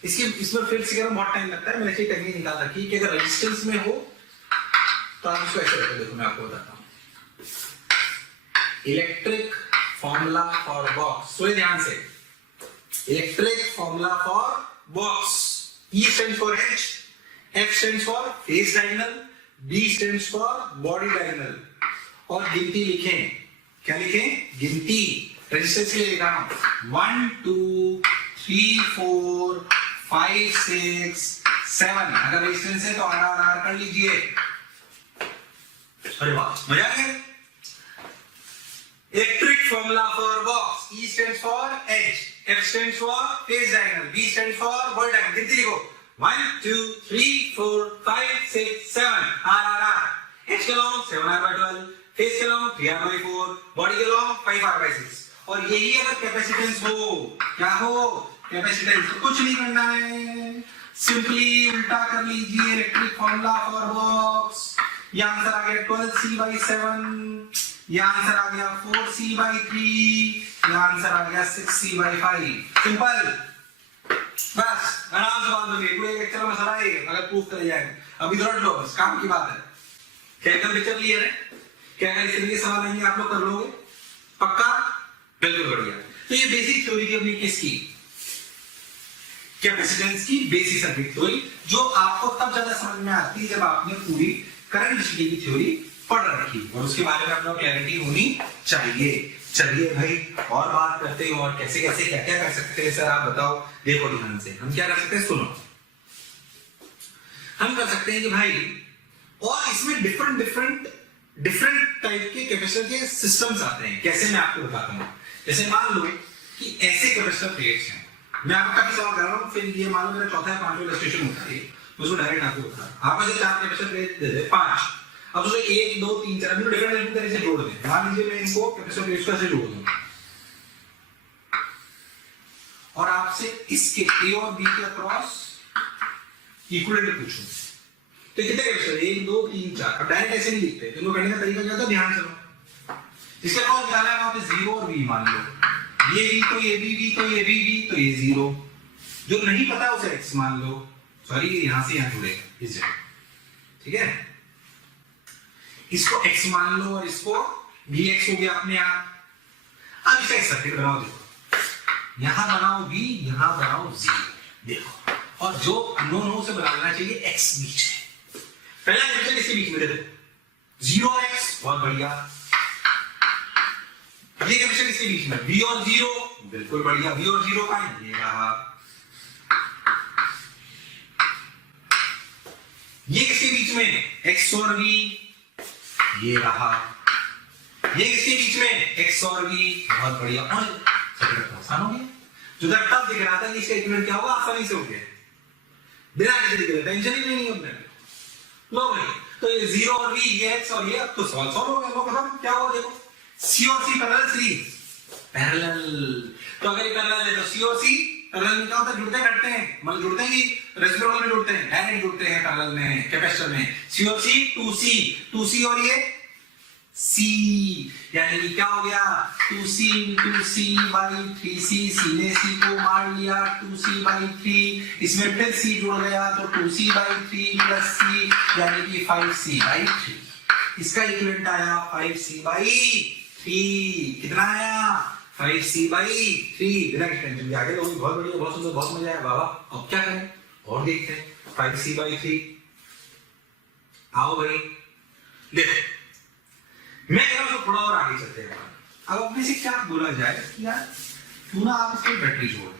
इसमें फिर से बहुत टाइम लगता है। मैंने ऐसी टेक्निक निकाल रखी कि अगर रेजिस्टेंस में हो तो आप इसको ऐसे रखो। देखो मैं आपको बताता हूं, इलेक्ट्रिक फॉर्मूला फॉर बॉक्स। सुनिए ध्यान से, electric formula for box. E stands for H, F stands for face diagonal, D stands for body diagonal। और गिनती लिखें, क्या लिखें? गिनती। रेजिस्टेंस के लिए लिखा हूं 1 2 3 4 5 6 7। अगर रेजिस्टेंस है तो आर कर लीजिए। अरे वाह, मजा आ गया। Electric formula for box, E stands for H, F stands for face diagonal, D stands for body diagonal। गिनती लिखो 1 2 3 4 5 6 7। R H के लॉन्ग 7r/12, फेस के लॉन्ग 3r/4, बॉडी के लॉन्ग 5r/6। और यही अगर कैपेसिटेंस हो, क्या हो? कैपेसिटेंस। तो कुछ नहीं करना है, सिंपली उल्टा कर लीजिए इलेक्ट्रिक फॉर्मूला फॉर बॉक्स। ये आंसर आ गया 12c/7, ये आंसर आ गया 4c/3, ये आंसर आ गया 6c/5। सिंपल, बस आराम से बात होगी। पूरे लेक्चर में सर आएगा अगर प्रूफ कर जाएगा। अभी तो रट लो, बस काम की बात है। क्या पिक्चर क्लियर है? क्या इस तरीके के सवाल आएंगे आप लोग कर लोगे? पक्का? बिल्कुल बढ़िया। तो ये बेसिक थ्योरी थी अपनी किसकी? कैपेसिटेंस की बेसिक सर्किट थ्योरी, जो आपको तब ज्यादा समझ में आती है जब आपने पूरी करंट स्टडी की थ्योरी पढ़ रखी और उसके बारे में आपको क्लैरिटी होनी चाहिए। चलिए भाई और बात करते हैं, और कैसे कैसे क्या क्या कर सकते हैं सर आप बताओ। देखो ध्यान से, हम क्या कर सकते हैं सुनो। हम कर सकते हैं कि भाई, और इसमें डिफरेंट टाइप के कैपेसिटर के सिस्टम्स आते हैं। कैसे मैं आपको बताता हूं। जैसे मान लो कि ऐसे कैपेसिटर प्लेट्स हैं, मैं आपको काफी सवाल कर रहा हूं, फिर ये मान लो मेरा चौथा या पांचवा इलस्ट्रेशन होता है, उसको डायरेक्ट आपको बता रहा हूं। आपको 4 कैपेसिटर प्लेट दे दे, 5, अब उसको 1 2 3 4 अभी डिफरेंट तरह से जोड़ दें। मान लीजिए मैं इनको कैपेसिटर प्लेट्स को ऐसे जोड़ दूं और आपसे इसके A और B के अक्रॉस इक्विवेलेंट पूछूं तो कितने कैपेसिटर? 1 2 3 4। अब डायरेक्ट ऐसे नहीं लिखते, इनको करने का तरीका क्या होता है? ध्यान से लो। इसके अक्रॉस निकालना है वहां पे 0 और B मान लो, ये B तो ये B तो ये B तो ये 0। जो नहीं पता उसे x मान लो, सॉरी यहां से यहां जुड़ेगा इस जगह। ठीक है, इसको x मान लो और इसको भी x हो गया अपने आप। अब इसका सर्किट बनाओ, देखो यहां बनाओ b, यहां बनाओ 0, देखो। और जो अननोन हो उसे बना लेना चाहिए x बीच में। पहला कैपेसिटर इसके बीच में दे दो 0 और x, बहुत बढ़िया। ये कैपेसिटर इसके बीच में b और 0, बिल्कुल बढ़िया। b और 0 का ये रहा। ये किसके बीच में? x और v, ये रहा। ये किसके बीच में? x और v, बहुत बढ़िया। और सर्किट आसान हो गया। जो टफ दिख रहा था कि इसका इक्विवेलेंट क्या होगा, आसानी से हो गया, बिना किसी दिक्कत के, टेंशन ही नहीं है अपने। लो भाई, तो ये 0 और v, ये x और ये, अब तो सवाल सॉल्व हो गया। लो खत्म, क्या हुआ देखो, c और c पैरेलल सीरीज, पैरेलल। तो अगर ये पैरेलल है तो c और c पैरेलल में क्या होता है, जुड़ते घटते हैं, मतलब जुड़ते हैं कि रेसिप्रोकल में जुड़ते हैं, डायरेक्ट जुड़ते हैं पैरेलल में, कैपेसिटर में। c और c 2c और ये c, यानी कि क्या हो गया 2c into c by 3c, c ने c को मार लिया 2c by 3, इसमें फिर c जुड़ गया तो 2c by 3 plus c, यानी कि 5c by 3। इसका इक्विवेलेंट आया 5c by 3। कितना आया 5c by 3। बिना टेंशन के आगे लोग बहुत बढ़िया, बहुत सुंदर, बहुत मजा आया बाबा। अब क्या करें और देखते हैं 5c by 3। आओ भाई देखो, मैं कह रहा हूं थोड़ा और आगे चलते हैं। अब अपने से क्या बोला जाए यार, क्यों ना आप इसकी बैटरी छोड़ दो।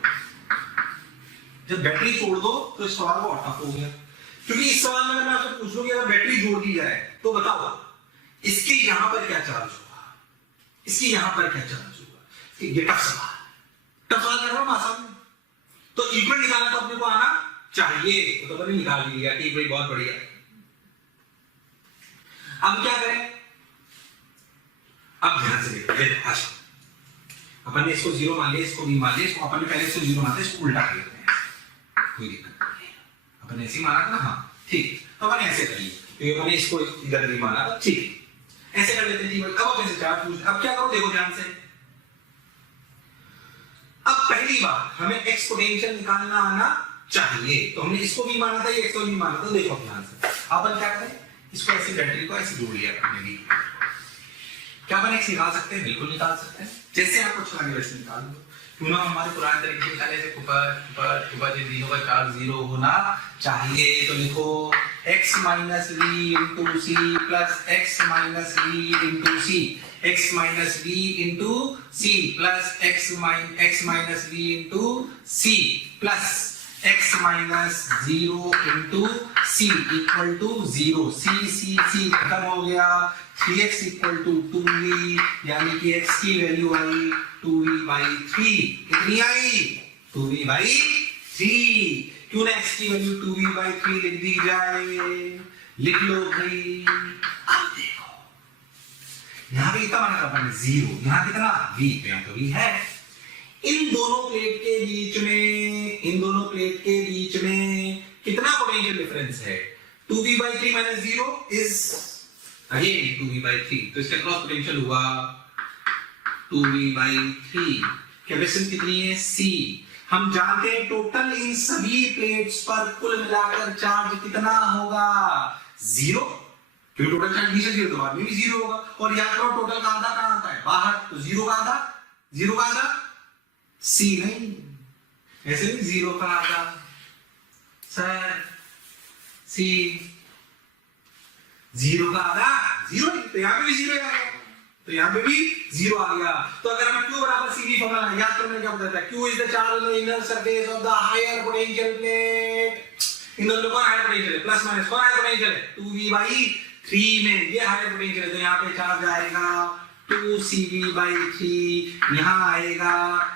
जब बैटरी छोड़ दो तो इस सवाल को टफ हो गया, क्योंकि इस सवाल में मैं आपसे पूछ लूं कि अगर बैटरी जोड़ दी जाए तो बताओ इसके यहां पर क्या चार्ज होगा, इसके यहां पर क्या चार्ज होगा। ये टफ सवाल कर रहा हूं आसान में। तो इक्वल निकालना तो अपने को आना चाहिए, तो मैंने निकाल लिया। ठीक भाई, बहुत बढ़िया। अब क्या करें, अब ध्यान से देखो, अपन ने इसको 0 मान लिया, इसको भी मान लिया, इसको अपन ने पहले इसको 0 माना था, इसको उल्टा कर लेते हैं, कोई दिक्कत नहीं है। अपन ऐसे ही माना था ना, हाँ ठीक, तो अपन ऐसे कर लिए, तो अपन ने इसको इधर भी माना था, ठीक ऐसे कर लेते हैं। अब अपन से चार्ज पूछ, अब क्या करो देखो ध्यान से। अब पहली बात हमें एक्सपोनेंशियल निकालना आना चाहिए, तो हमने इसको भी माना था, ये एक्स को भी माना था। देखो ध्यान से, अपन क्या करें, इसको ऐसी बैटरी को ऐसे जोड़ लिया अपने भी। क्या अपन एक्स निकाल सकते हैं, बिल्कुल निकाल सकते हैं, जैसे आपको अच्छा लगे वैसे निकाल दो। क्यों ना हमारे पुराने तरीके से निकाले, जैसे ऊपर जो तीनों का चार्ज 0 होना चाहिए। तो लिखो x minus v into c plus x minus v into c, x minus v into c plus x minus v into c plus x minus 0 into c equal to 0। C खत्म हो गया, 3x equal to 2v, यानी कि x की value I 2v by 3। कितनी आई 2v by 3। क्यों ना x की वैल्यू 2v by 3 लिख दी जाए, लिख लो भाई। अब देखो यहां पे कितना बना था अपन 0, यहां कितना v, पे यहां तो v है। इन दोनों प्लेट के बीच में कितना पोटेंशियल डिफरेंस है, 2v by 3 minus 0 is again 2v by 3, तो इसका क्रॉस पोटेंशियल हुआ 2v by 3। कैपेसिटेंस कितनी है c, हम जानते हैं टोटल इन सभी प्लेट्स पर कुल मिलाकर चार्ज कितना होगा 0, क्योंकि टोटल चार्ज नीचे 0 तो बाद में भी 0 होगा। और याद करो टोटल का आधा कहां आता है, बाहर, तो 0 का आधा c नहीं, ऐसे नहीं 0 का आधा सर c, 0 का आधा 0, तो यहां पे भी 0 आ गया, तो यहां पे भी 0 आ गया। तो अगर हमें q बराबर cv फॉर्मूला याद करने क्या बताता है, q is the charge on the inner surface of the higher potential plate. इन दोनों का हायर पोटेंशियल है, प्लस माइनस कौन हायर पोटेंशियल है 2v by 3 में ये हायर पोटेंशियल है, तो यहां पे चार्ज आएगा 2cv by 3, यहां आएगा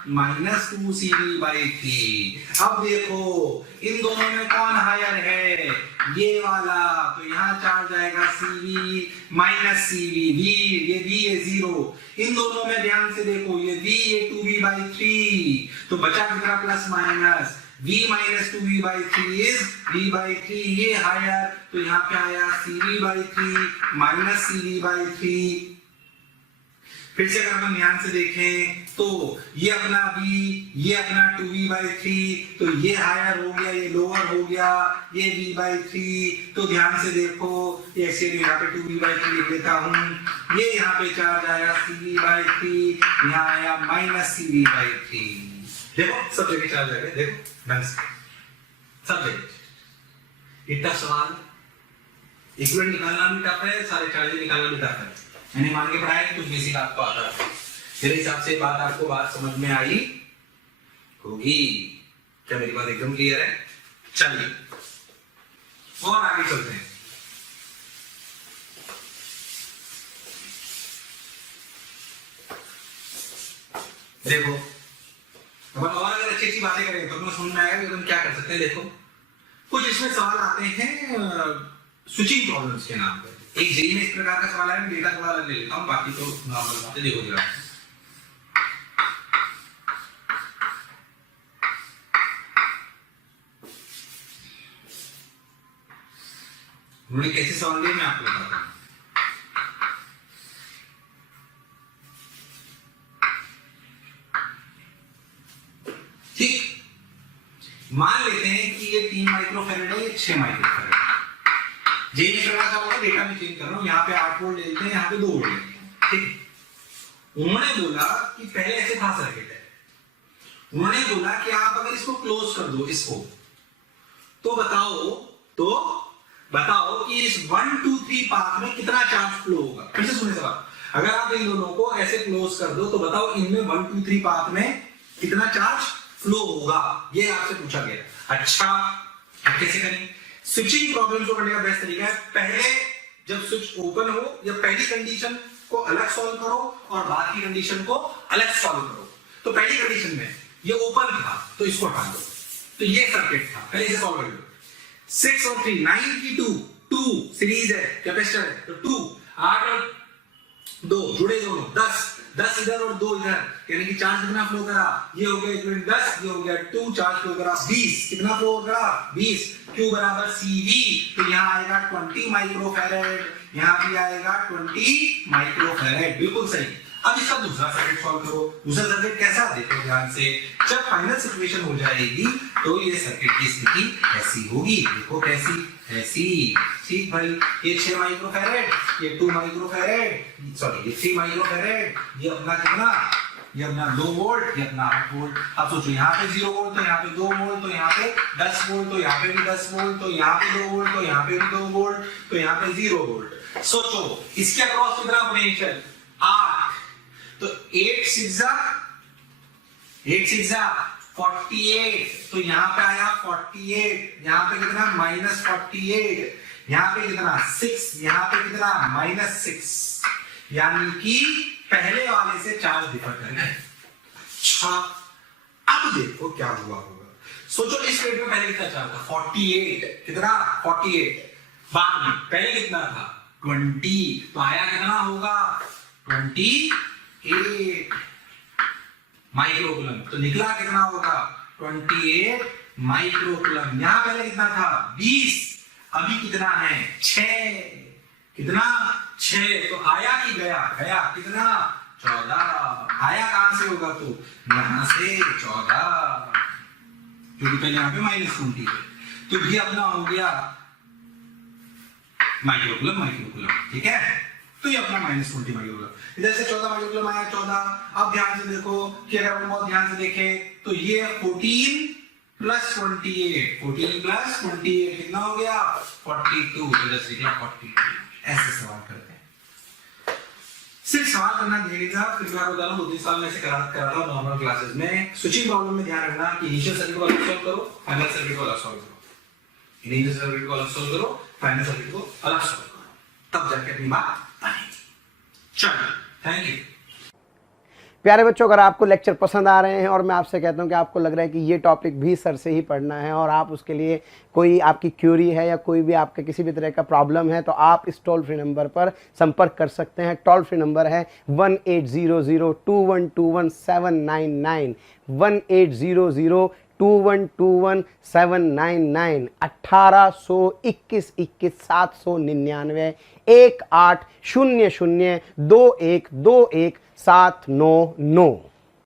माइनस 2cv by 3। अब देखो इन दोनों में कौन हायर है, ये वाला, तो यहां चार्ज आएगा cv माइनस cv, ये v है 0। इन दोनों में ध्यान से देखो, ये v ये 2v by 3, तो बचा कितना plus minus, v minus 2v by 3 is v by 3, ये हायर, तो यहाँ पे आया cv by 3 minus cv by 3। फिर से अगर हम ध्यान से देखें तो ये अपना v, ये अपना 2v by 3, तो ये हायर हो गया, ये लोअर हो गया, ये v by 3। तो ध्यान से देखो, ये ऐसे यहाँ पे 2v by 3 लिख देता हूं, ये यहाँ पे चार्ज आया cv by 3, यहाँ आया माइनस cv by 3। देखो सब जगह चार्ज आ गया, देखो ढंग से सब जगह। इतना सवाल इक्विवेलेंट निकालना भी टफ है, सारे चार्जेस निकालना भी टफ है। मैंने मान के पढ़ाया कुछ बेसिक आपको आता है, मेरे हिसाब से आपको बात समझ में आई होगी। क्या मेरी बात एकदम क्लियर है? चलिए और आगे चलते हैं। देखो और अगर अच्छी अच्छी बातें करें तो तुम्हें समझ में आएगा कि तुम क्या कर सकते हैं। देखो कुछ इसमें सवाल आते हैं स्विचिंग प्रॉब्लम्स के नाम पर। एक जेई में इस प्रकार का सवाल है, डेटा थोड़ा अलग ले लेता हूँ, बाकी तो नॉर्मल बातें। देखो जरा उन्होंने कैसे सवाल दिए मैं आपको बताता हूँ। ठीक, मान लेते हैं कि ये 3 माइक्रोफैरेड है, ये 6 माइक्रोफैरेड है। जेई में करना चाहूंगा डेटा में चेंज कर रहा हूँ, यहाँ पे 8 वोल्ट ले लेते हैं, यहाँ पे 2 वोल्ट ले लेते हैं। ठीक, उन्होंने बोला कि पहले ऐसे था सर्किट है, उन्होंने बोला कि आप अगर इसको क्लोज कर दो इसको, तो बताओ कि इस 1 2 3 पाथ में कितना चार्ज फ्लो होगा। फिर से सुने सवाल, अगर आप इन दोनों को ऐसे क्लोज कर दो तो बताओ इनमें 1 2 3 पाथ में कितना चार्ज फ्लो होगा, ये आपसे पूछा गया। अच्छा अब कैसे करें? स्विचिंग प्रॉब्लम को करने का बेस्ट तरीका है, पहले जब स्विच ओपन हो या पहली कंडीशन को अलग सॉल्व करो और बाद की कंडीशन को अलग सॉल्व करो। तो पहली कंडीशन में ये ओपन था तो इसको हटा दो, तो ये सर्किट था, पहले इसे सॉल्व कर लो। 6 और 3 9 की 2 सीरीज है, कैपेसिटर है, तो 2 8 और 2 जुड़े दोनों 10 इधर और 2 इधर, यानी कि चार्ज कितना फ्लो करा, ये हो गया 10, ये हो गया 2, चार्ज फ्लो करा 20, कितना फ्लो करा 20, Q बराबर CV, तो यहाँ आएगा 20 माइक्रोफैरेड, यहाँ भी आएगा 20 माइक्रोफैरेड, बिल्कुल सही। अब इसका दूसरा सर्किट सॉल्व करो। दूसरा सर्किट कैसा, देखो ध्यान से, जब फाइनल सिचुएशन हो जाएगी तो ये सर्किट की स्थिति ऐसी होगी, देखो कैसी, ऐसी। ठीक भाई, ये 6 माइक्रोफैरेड, ये 2 माइक्रोफैरेड, सॉरी ये 3 माइक्रोफैरेड, ये अपना कितना, ये अपना 2 वोल्ट, ये अपना 8 वोल्ट। अब सोचो यहाँ पे 0 वोल्ट, तो यहाँ पे 2 वोल्ट, तो यहाँ पे 10 वोल्ट, तो यहाँ पे भी 10 वोल्ट, तो यहाँ पे 2 वोल्ट, तो यहाँ पे भी 2 वोल्ट, तो यहाँ पे 0 वोल्ट। सोचो इसके अक्रॉस कितना पोटेंशियल, 8, तो 8 6 48, तो यहाँ पे आया 48, यहाँ पे कितना -48, यहाँ पे कितना 6, यहाँ पे कितना -6, यानी कि पहले वाले से चार्ज डिफर कर गए। अच्छा अब देखो क्या हुआ होगा। सोचो इस प्लेट में पहले कितना चार्ज था, 48, कितना 48, बाद में पहले कितना था 20, तो आया कितना होगा 28 माइक्रोकूलम, तो निकला कितना होगा 28 माइक्रोकूलम। यहां पहले कितना था 20, अभी कितना है 6, कितना 6, तो आया कि गया, गया कितना 14, आया कहां से होगा, तो यहां से 14, क्योंकि पहले यहां पे -20 है, तो ये अपना हो गया माइक्रोकूलम, ठीक है। तो ये अपना -20 माइक्रोकूलम, इधर से 14 माइक्रोकूलम आया 14। अब ध्यान से देखो कि अगर हम बहुत ध्यान से देखें तो ये 14 प्लस 28, 14 प्लस 28 कितना हो गया 42, तो जैसे निकला 42। ऐसे सवाल करते हैं, सिर्फ सवाल करना ध्यान था। फिर मैं बता रहा हूँ 2-3 साल में ऐसे करा था नॉर्मल क्लासेस में। स्विचिंग प्रॉब्लम में ध्यान रखना कि इनिशियल सर्किट को अलग सॉल्व करो, फाइनल सर्किट को अलग सॉल्व करो, इनिशियल सर्किट को अलग सॉल्व करो, फाइनल सर्किट को अलग सॉल्व करो, तब जाके अपनी बात बनेगी। चलो थैंक यू। प्यारे बच्चों, अगर आपको लेक्चर पसंद आ रहे हैं और मैं आपसे कहता हूं कि आपको लग रहा है कि ये टॉपिक भी सर से ही पढ़ना है और आप उसके लिए कोई आपकी क्यूरी है या कोई भी आपके किसी भी तरह का प्रॉब्लम है, तो आप इस टोल फ्री नंबर पर संपर्क कर सकते हैं। टोल फ्री नंबर है 18002121 1800212799 1821 799 18002121 799।